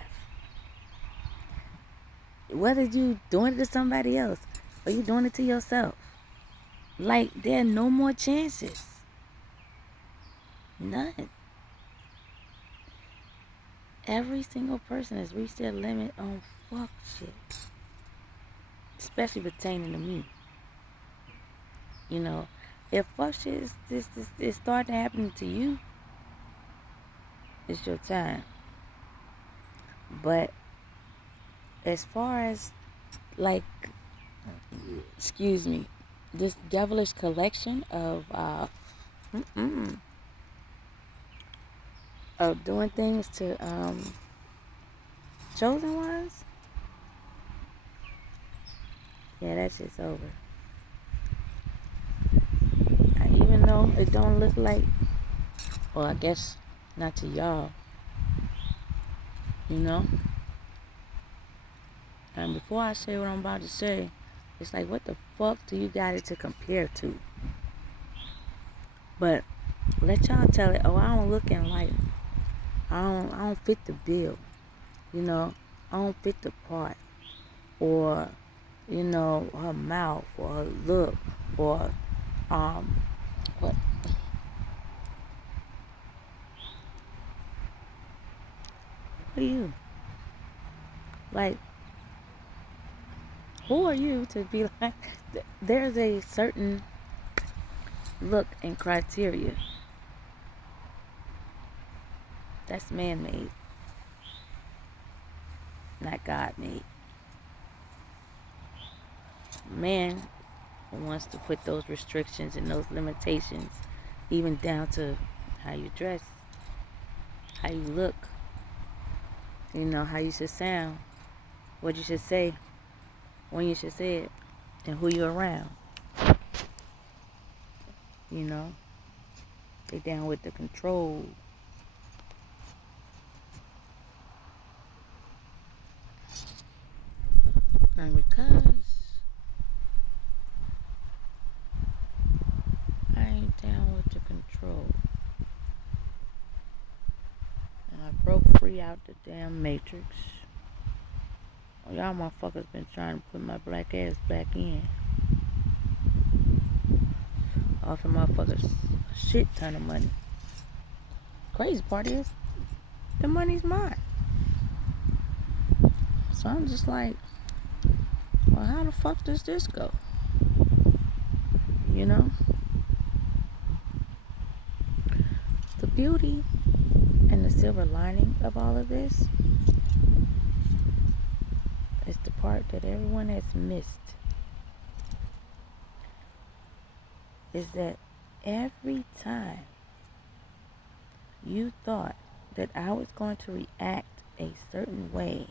whether you doing it to somebody else or you doing it to yourself. Like, there are no more chances. None. Every single person has reached their limit on fuck shit. Especially pertaining to me. You know, if fuck shit is starting to happen to you, It's your time. But as far as, like, excuse me, this devilish collection of doing things to chosen ones, yeah, that shit's over. Even though it don't look like, well, I guess not to y'all, you know. And before I say what I'm about to say, it's like, what the fuck do you got it to compare to? But let y'all tell it, oh, I don't look in light. I don't fit the bill. You know, I don't fit the part. Or, you know, her mouth or her look or what? Who are you? Like, who are you to be like, there's a certain look and criteria that's man-made, not God-made. Man wants to put those restrictions and those limitations, even down to how you dress, how you look, you know, how you should sound, what you should say, when you should say it, and who you're around. You know, they down with the control. And because I ain't down with the control, and I broke free out the damn matrix, y'all motherfuckers been trying to put my black ass back in. Offering motherfuckers a shit ton of money. Crazy part is, the money's mine. So I'm just like, well, how the fuck does this go? You know? The beauty and the silver lining of all of this is the part that everyone has missed. Is that every time you thought that I was going to react a certain way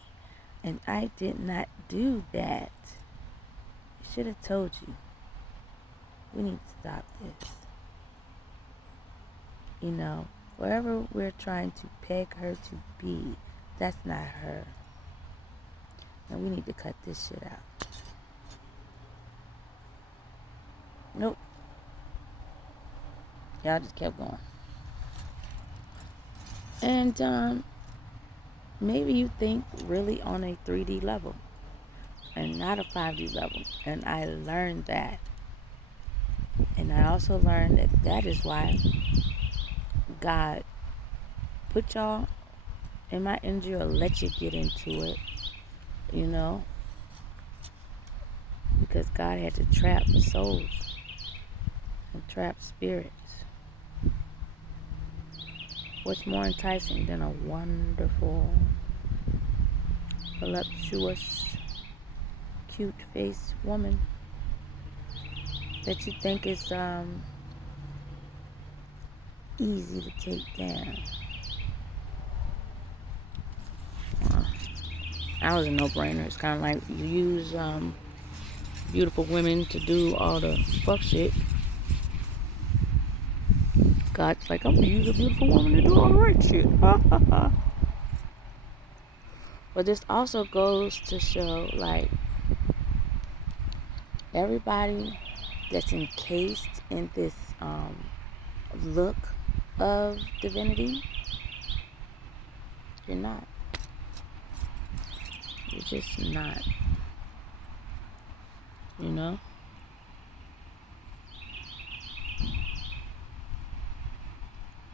and I did not do that, I should have told you, we need to stop this. You know, wherever we're trying to peg her to be, that's not her. And we need to cut this shit out. Nope. Y'all just kept going. And maybe you think really on a 3D level and not a 5D level. And I learned that. And I also learned that that is why God put y'all in my energy or let you get into it, you know, because God had to trap souls and trap spirits. What's more enticing than a wonderful, voluptuous, cute-faced woman that you think is easy to take down? That was a no-brainer. It's kind of like you use beautiful women to do all the fuck shit. God's like, I'm gonna use a beautiful woman to do all the right shit. But this also goes to show, like, everybody that's encased in this look of divinity, you're not. You're just not. You know?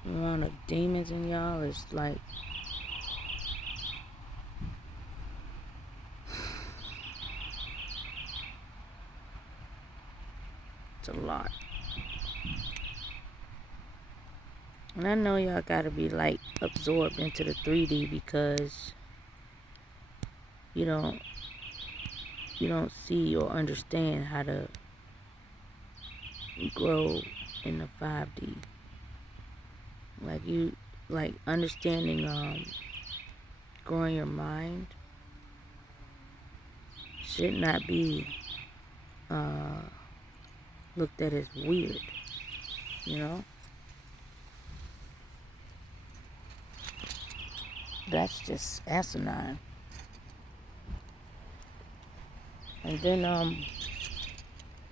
The amount of demons in y'all is like, it's a lot. And I know y'all gotta be like absorbed into the 3D because you don't see or understand how to grow in the 5D. Like understanding growing your mind should not be looked at as weird, you know? That's just asinine. And then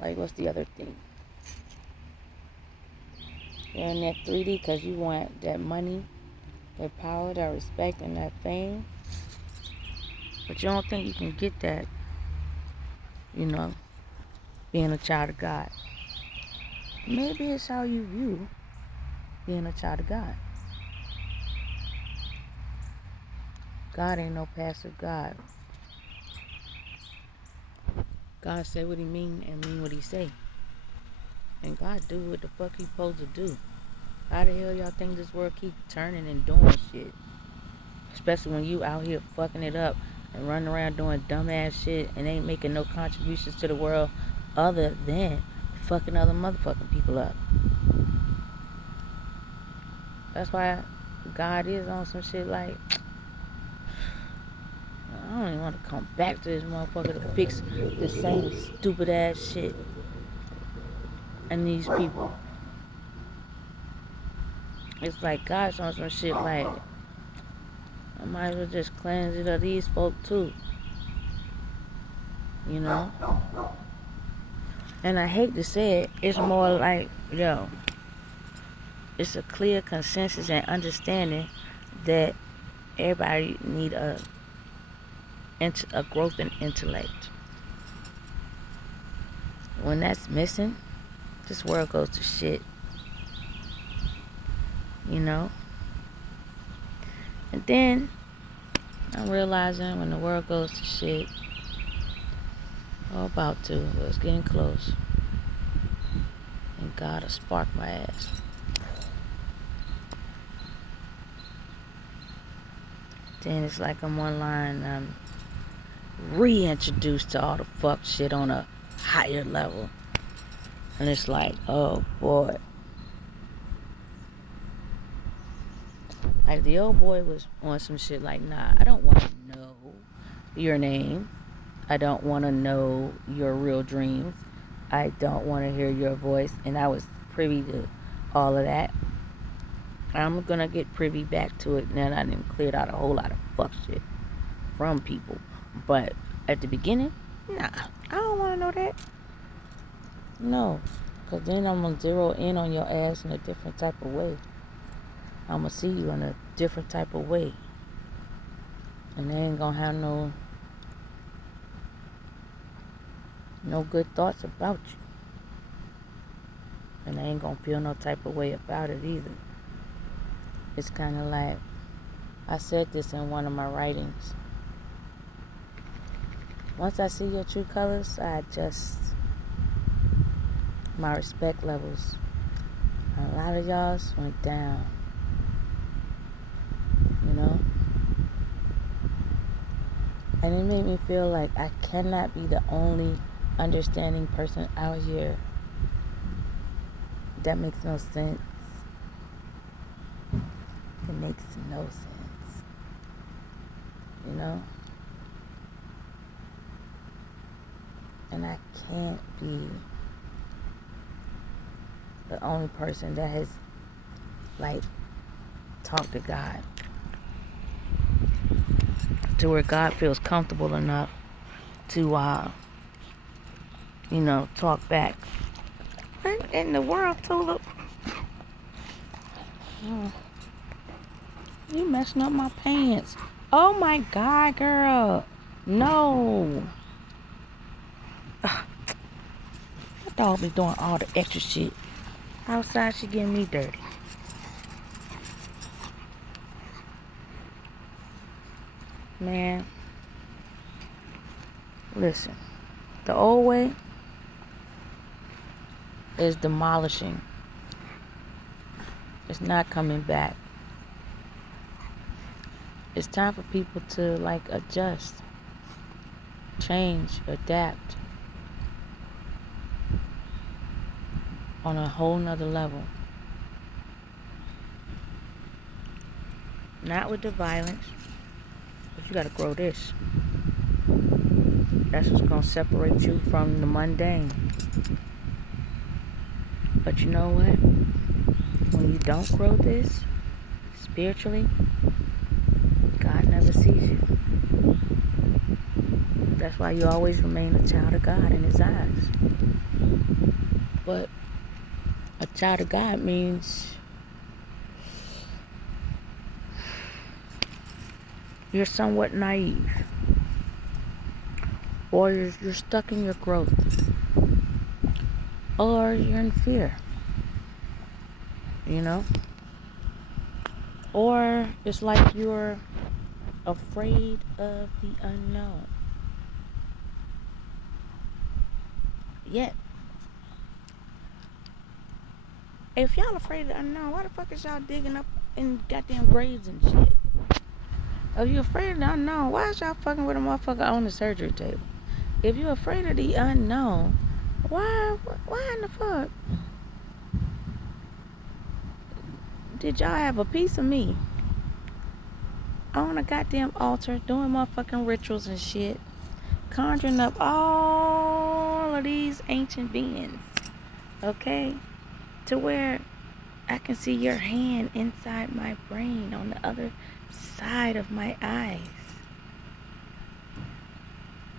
like what's the other thing? You're in that 3D because you want that money, that power, that respect, and that fame. But you don't think you can get that, being a child of God. Maybe it's how you view being a child of God. God ain't no passive God. God say what he mean and mean what he say. And God do what the fuck he supposed to do. How the hell y'all think this world keep turning and doing shit? Especially when you out here fucking it up and running around doing dumbass shit and ain't making no contributions to the world other than fucking other motherfucking people up. That's why God is on some shit like, I don't even want to come back to this motherfucker to fix the same stupid ass shit and these people. It's like God's on some shit like, I might as well just cleanse it of these folk too. You know? And I hate to say it, it's more like, it's a clear consensus and understanding that everybody need a growth in intellect. When that's missing, this world goes to shit. You know? And then I'm realizing when the world goes to shit, about to, it's getting close, and God'll spark my ass. Then it's like I'm online, I'm reintroduced to all the fuck shit on a higher level. And it's like, oh boy. Like the old boy was on some shit like, nah, I don't want to know your name. I don't want to know your real dreams. I don't want to hear your voice. And I was privy to all of that. I'm going to get privy back to it now that I done cleared out a whole lot of fuck shit from people. But at the beginning, nah, I don't want to know that. No, because then I'm going to zero in on your ass in a different type of way. I'm going to see you in a different type of way. And they ain't going to have no good thoughts about you. And they ain't going to feel no type of way about it either. It's kind of like, I said this in one of my writings. Once I see your true colors, I adjust my respect levels. A lot of y'all's went down. You know? And it made me feel like I cannot be the only understanding person out here. That makes no sense. It makes no sense. You know? And I can't be the only person that has, like, talked to God. To where God feels comfortable enough to, talk back. What in the world, Tulip? You messing up my pants. Oh my God, girl. No. My dog be doing all the extra shit. Outside, she getting me dirty. Man. Listen. The old way is demolishing. It's not coming back. It's time for people to like adjust, change, adapt on a whole nother level. Not with the violence, but you gotta grow this. That's what's gonna separate you from the mundane. But you know what? When you don't grow this spiritually, God never sees you. That's why you always remain a child of God in His eyes. But a child of God means you're somewhat naive, or you're stuck in your growth, or you're in fear, you know, or it's like you're afraid of the unknown. Yet, if y'all afraid of the unknown, why the fuck is y'all digging up in goddamn graves and shit? If you afraid of the unknown, why is y'all fucking with a motherfucker on the surgery table? If you're afraid of the unknown, why in the fuck did y'all have a piece of me on a goddamn altar doing motherfucking rituals and shit, conjuring up all of these ancient beings, okay, to where I can see your hand inside my brain on the other side of my eyes?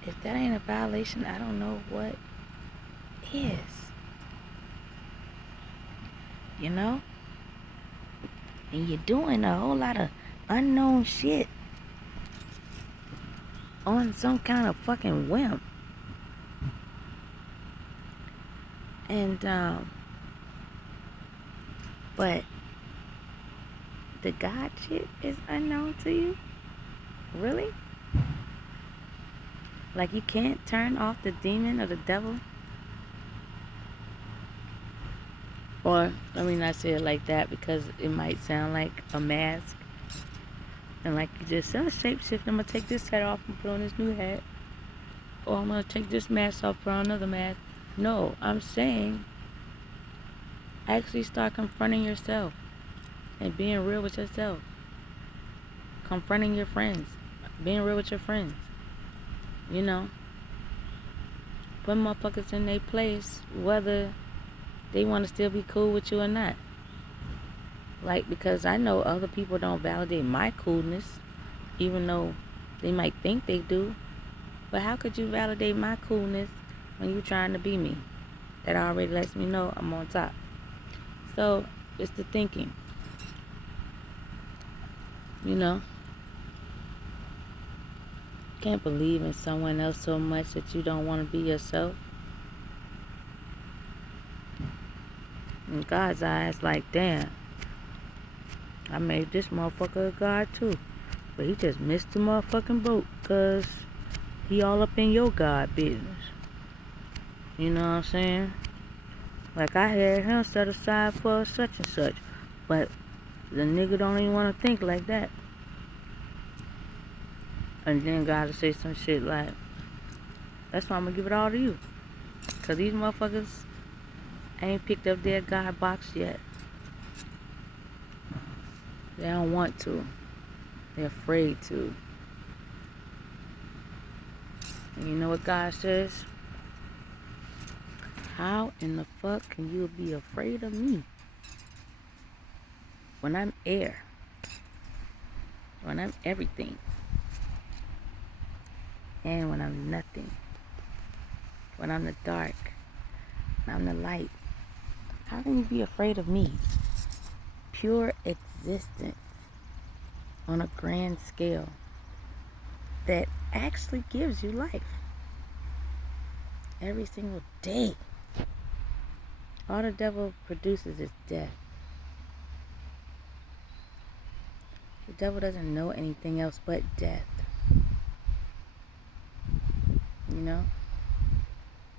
If that ain't a violation, I don't know what is. You know? And you're doing a whole lot of unknown shit on some kind of fucking whim. And, but the God shit is unknown to you? Really? Like you can't turn off the demon or the devil? Or, let me not say it like that because it might sound like a mask. And like you just said, shapeshift, I'm going to take this hat off and put on this new hat. Or I'm going to take this mask off, put on another mask. No, I'm saying actually start confronting yourself and being real with yourself. Confronting your friends. Being real with your friends. You know. Put motherfuckers in their place whether they want to still be cool with you or not. Like, because I know other people don't validate my coolness, even though they might think they do. But how could you validate my coolness when you're trying to be me? That already lets me know I'm on top. So, it's the thinking. You know? Can't believe in someone else so much that you don't want to be yourself. In God's eyes, like, damn, I made this motherfucker a God too. But he just missed the motherfucking boat because he all up in your God business. You know what I'm saying? Like I had him set aside for such and such. But the nigga don't even want to think like that. And then God will say some shit like, that's why I'm going to give it all to you. Because these motherfuckers ain't picked up their God box yet. They don't want to. They're afraid to. And you know what God says? How in the fuck can you be afraid of me? When I'm air. When I'm everything. And when I'm nothing. When I'm the dark. When I'm the light. How can you be afraid of me? Pure existence on a grand scale that actually gives you life every single day. All the devil produces is death. The devil doesn't know anything else but death. You know?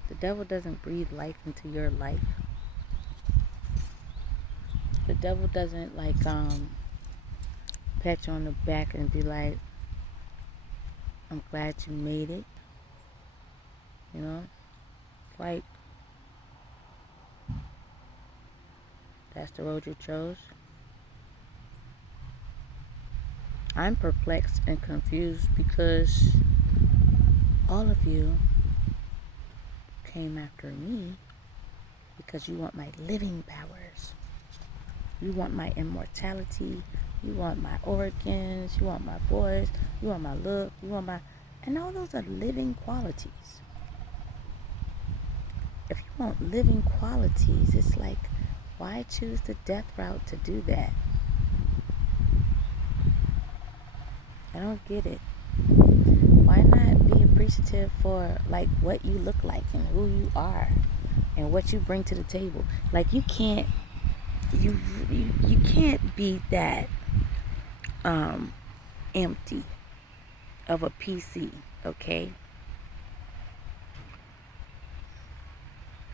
The devil doesn't breathe life into your life. The devil doesn't like pat you on the back and be like, I'm glad you made it. You know? Like, that's the road you chose. I'm perplexed and confused because all of you came after me because you want my living powers. You want my immortality. You want my organs. You want my voice. You want my look. You want my... And all those are living qualities. If you want living qualities, it's like, why choose the death route to do that? I don't get it. Why not be appreciative for like what you look like and who you are and what you bring to the table? Like you can't be that empty of a PC, okay?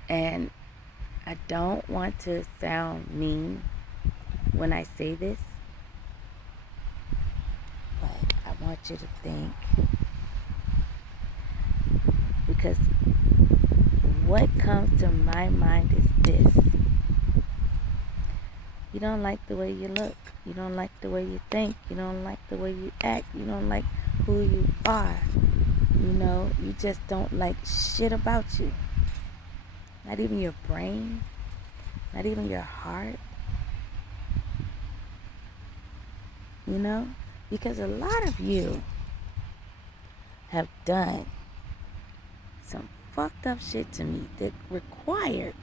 And I don't want to sound mean when I say this, but I want you to think, because what comes to my mind is this. You don't like the way you look. You don't like the way you think. You don't like the way you act. You don't like who you are. You know, you just don't like shit about you. Not even your brain. Not even your heart. You know? Because a lot of you have done some fucked up shit to me that required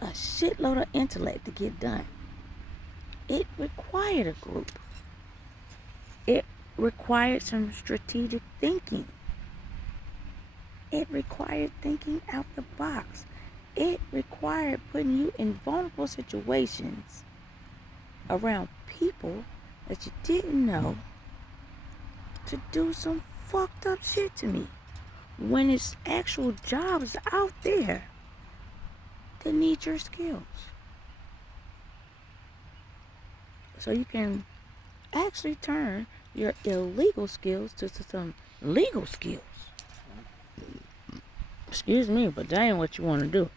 a shitload of intellect to get done. It required a group. It required some strategic thinking. It required thinking out the box. It required putting you in vulnerable situations around people that you didn't know to do some fucked up shit to me. When it's actual jobs out there that need your skills. So you can actually turn your illegal skills to some legal skills. Excuse me, but that ain't what you want to do.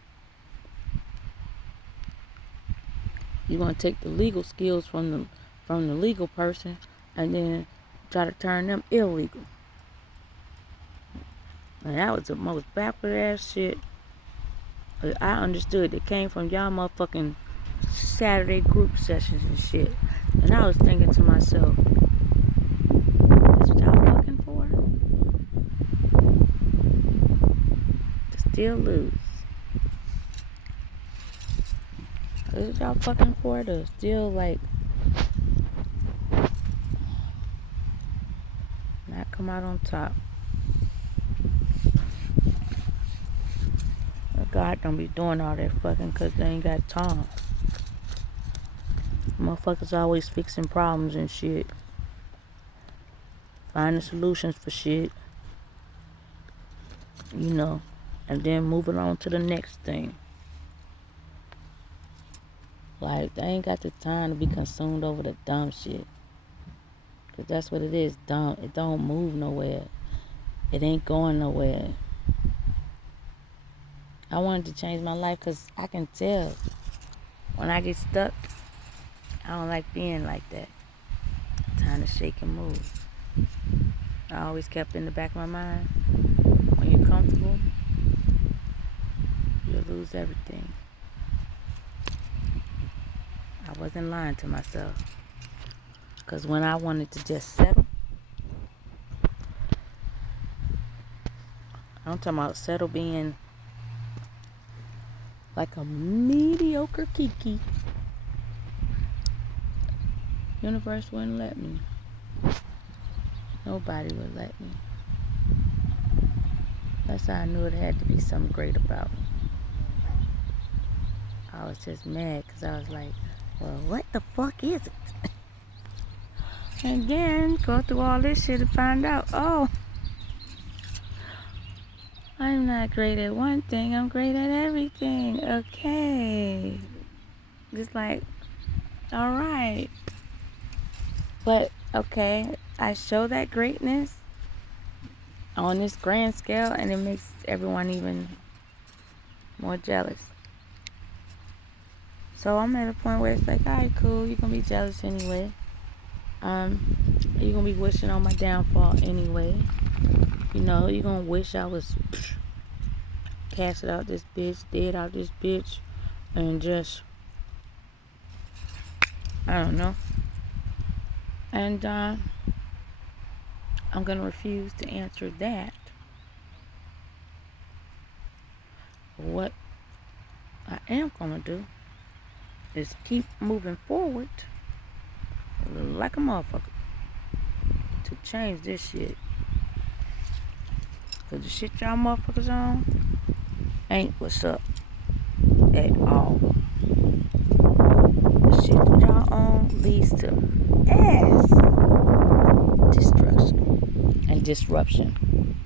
You want to take the legal skills from the legal person and then try to turn them illegal. And that was the most backward ass shit I understood that came from y'all motherfucking Saturday group sessions and shit. And I was thinking to myself, this what y'all fucking for? To still lose. This what y'all fucking for? To still like not come out on top. God don't be doing all that fucking because they ain't got time. Motherfuckers always fixing problems and shit. Finding solutions for shit. You know. And then moving on to the next thing. Like, they ain't got the time to be consumed over the dumb shit. Because that's what it is, dumb. It don't move nowhere. It ain't going nowhere. I wanted to change my life because I can tell when I get stuck, I don't like being like that. Time to shake and move. I always kept in the back of my mind, when you're comfortable, you'll lose everything. I wasn't lying to myself. Because when I wanted to just settle, I'm talking about settle being like a mediocre kiki. Universe wouldn't let me. Nobody would let me. That's how I knew it had to be something great about me. I was just mad because I was like, well, what the fuck is it? And then go through all this shit and find out, oh, I'm not great at one thing, I'm great at everything. Okay. Just like, All right. But, okay, I show that greatness on this grand scale, and it makes everyone even more jealous. So I'm at a point where it's like, all right, cool, you're going to be jealous anyway. You're going to be wishing on my downfall anyway. You know, you're going to wish I was casted out this bitch, dead out this bitch, and just, I don't know. And I'm going to refuse to answer that. What I am going to do is keep moving forward like a motherfucker to change this shit. Cause the shit y'all motherfuckers on ain't what's up at all. The shit that y'all on leads to ass destruction and disruption.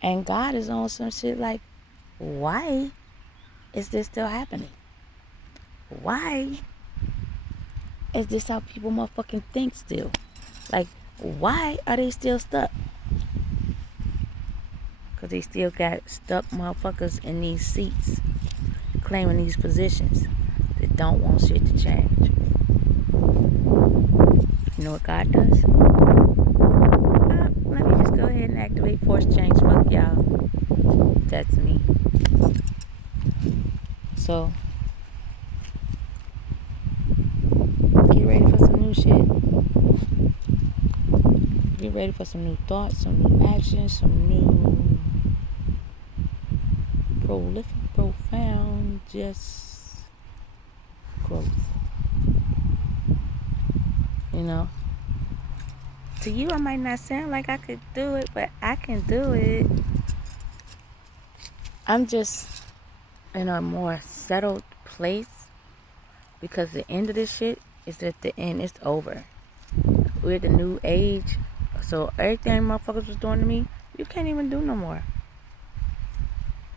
And God is on some shit like, why is this still happening? Why is this how people motherfucking think still? Like, why are they still stuck? Because they still got stuck motherfuckers in these seats, claiming these positions that don't want shit to change. You know what God does? Let me just go ahead and activate force change. Fuck y'all. That's me. So, get ready for some new shit. Get ready for some new thoughts, some new actions, some new prolific, profound, just growth. You know? To you, I might not sound like I could do it, but I can do it. I'm just in a more settled place because the end of this shit is at the end. It's over. We're at the new age. So everything motherfuckers was doing to me, you can't even do no more.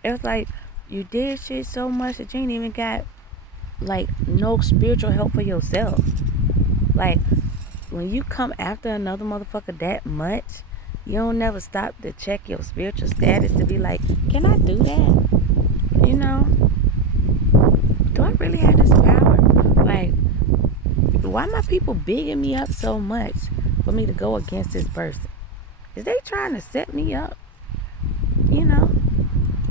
It was like you did shit so much that you ain't even got like no spiritual help for yourself. Like when you come after another motherfucker that much, you don't never stop to check your spiritual status to be like, can I do that? You know? Do I really have this power? Like, why my people bigging me up so much for me to go against this person? Is they trying to set me up? You know?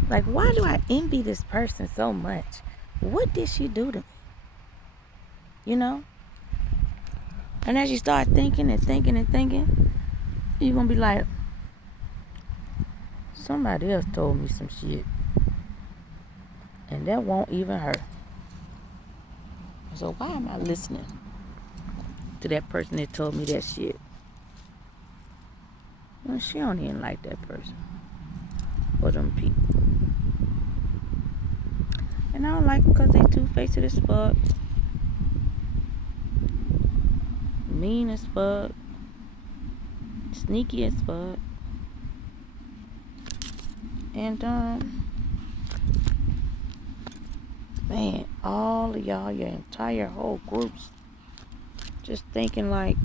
Like, why do I envy this person so much? What did she do to me? You know? And as you start thinking and thinking and thinking, you're going to be like, somebody else told me some shit. And that won't even hurt. So why am I listening to that person that told me that shit? Well, she don't even like that person. Or them people. And I don't like them because they two-faced as fuck. Mean as fuck. Sneaky as fuck. And, man, all of y'all, your entire whole groups, just thinking like,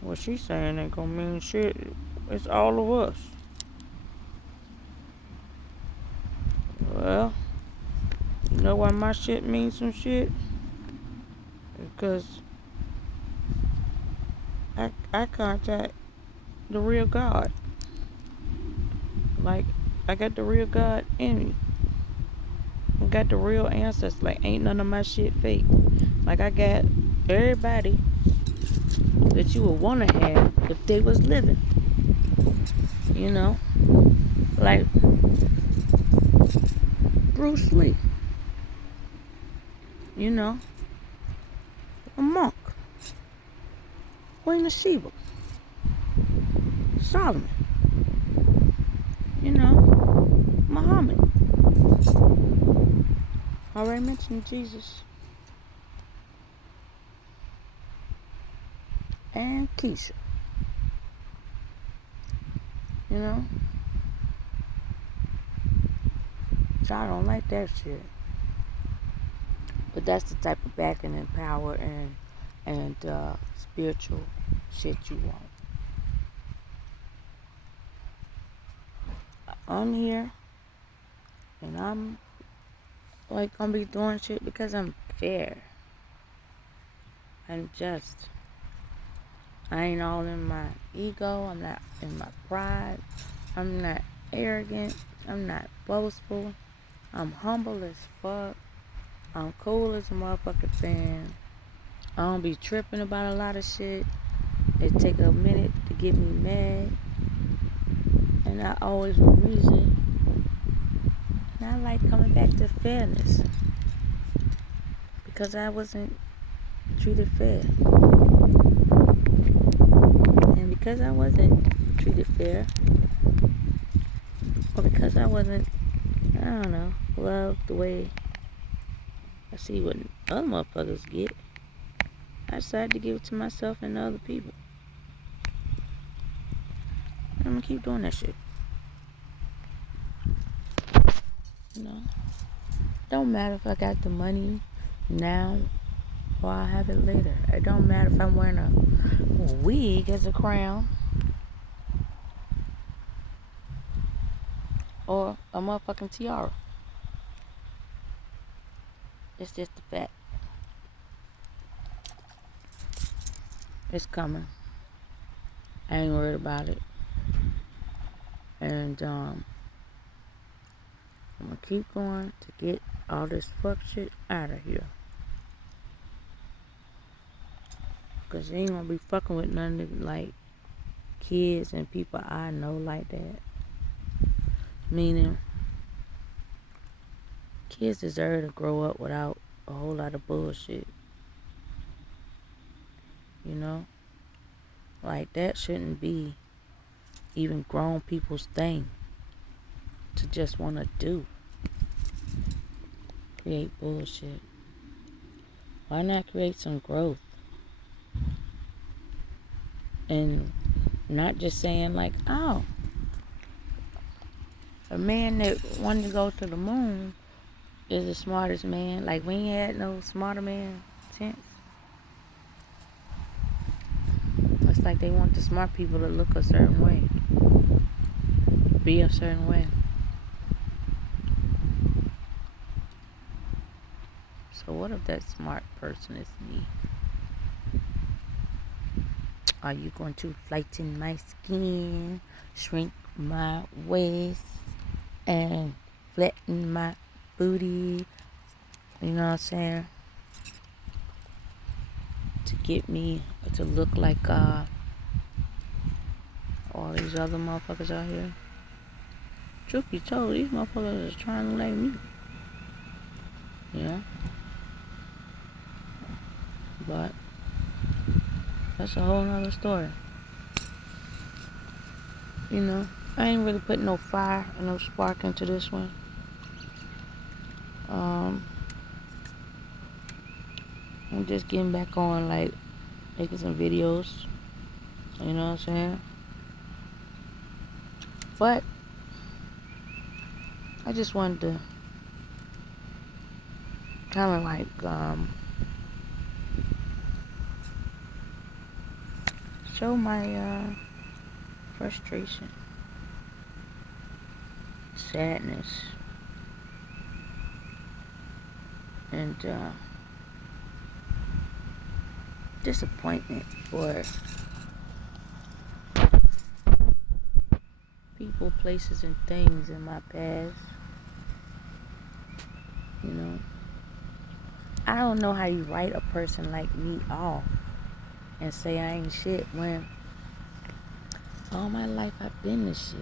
what she's saying ain't gonna mean shit. It's all of us. Well, you know why my shit means some shit? Because I contact the real God. Like, I got the real God in me. I got the real ancestors. Like, ain't none of my shit fake. Like, I got everybody that you would want to have if they was living. You know? Like, Bruce Lee. You know? A monk. Queen of Sheba. Solomon. You know? Muhammad. Already mentioned Jesus. And Keisha. You know? Which I don't like that shit. But that's the type of backing and power and spiritual shit you want. I'm here, and I'm like gonna be doing shit because I'm fair. I'm just. I ain't all in my ego. I'm not in my pride. I'm not arrogant. I'm not boastful. I'm humble as fuck. I'm cool as a motherfucking fan. I don't be tripping about a lot of shit. It take a minute to get me mad. And I always with reason. And I like coming back to fairness. Because I wasn't treated fair. And because I wasn't treated fair, or because I wasn't, I don't know, loved the way I see what other motherfuckers get, I decided to give it to myself and other people. And I'm gonna keep doing that shit. You know? Don't matter if I got the money now or I have it later. It don't matter if I'm wearing a wig as a crown or a motherfucking tiara. It's just the fact. It's coming. I ain't worried about it. And I'm gonna keep going to get all this fuck shit out of here. Cause you ain't gonna be fucking with none of like kids and people I know like that. Meaning, kids deserve to grow up without a whole lot of bullshit. You know? Like, that shouldn't be even grown people's thing to just want to do. Create bullshit. Why not create some growth? And not just saying like, oh, a man that wanted to go to the moon is the smartest man. Like, we ain't had no smarter man since. It's like they want the smart people to look a certain way. Be a certain way. So what if that smart person is me? Are you going to lighten my skin, shrink my waist, and flatten my booty? You know what I'm saying? To get me to look like all these other motherfuckers out here. Truth be told, these motherfuckers is trying to look like me. You know? But that's a whole nother story. You know, I ain't really putting no fire and no spark into this one. I'm just getting back on, like, making some videos. You know what I'm saying? But I just wanted to kind of like show my frustration, sadness, and disappointment for people, places, and things in my past. You know, I don't know how you write a person like me off and say I ain't shit when all my life I've been this shit.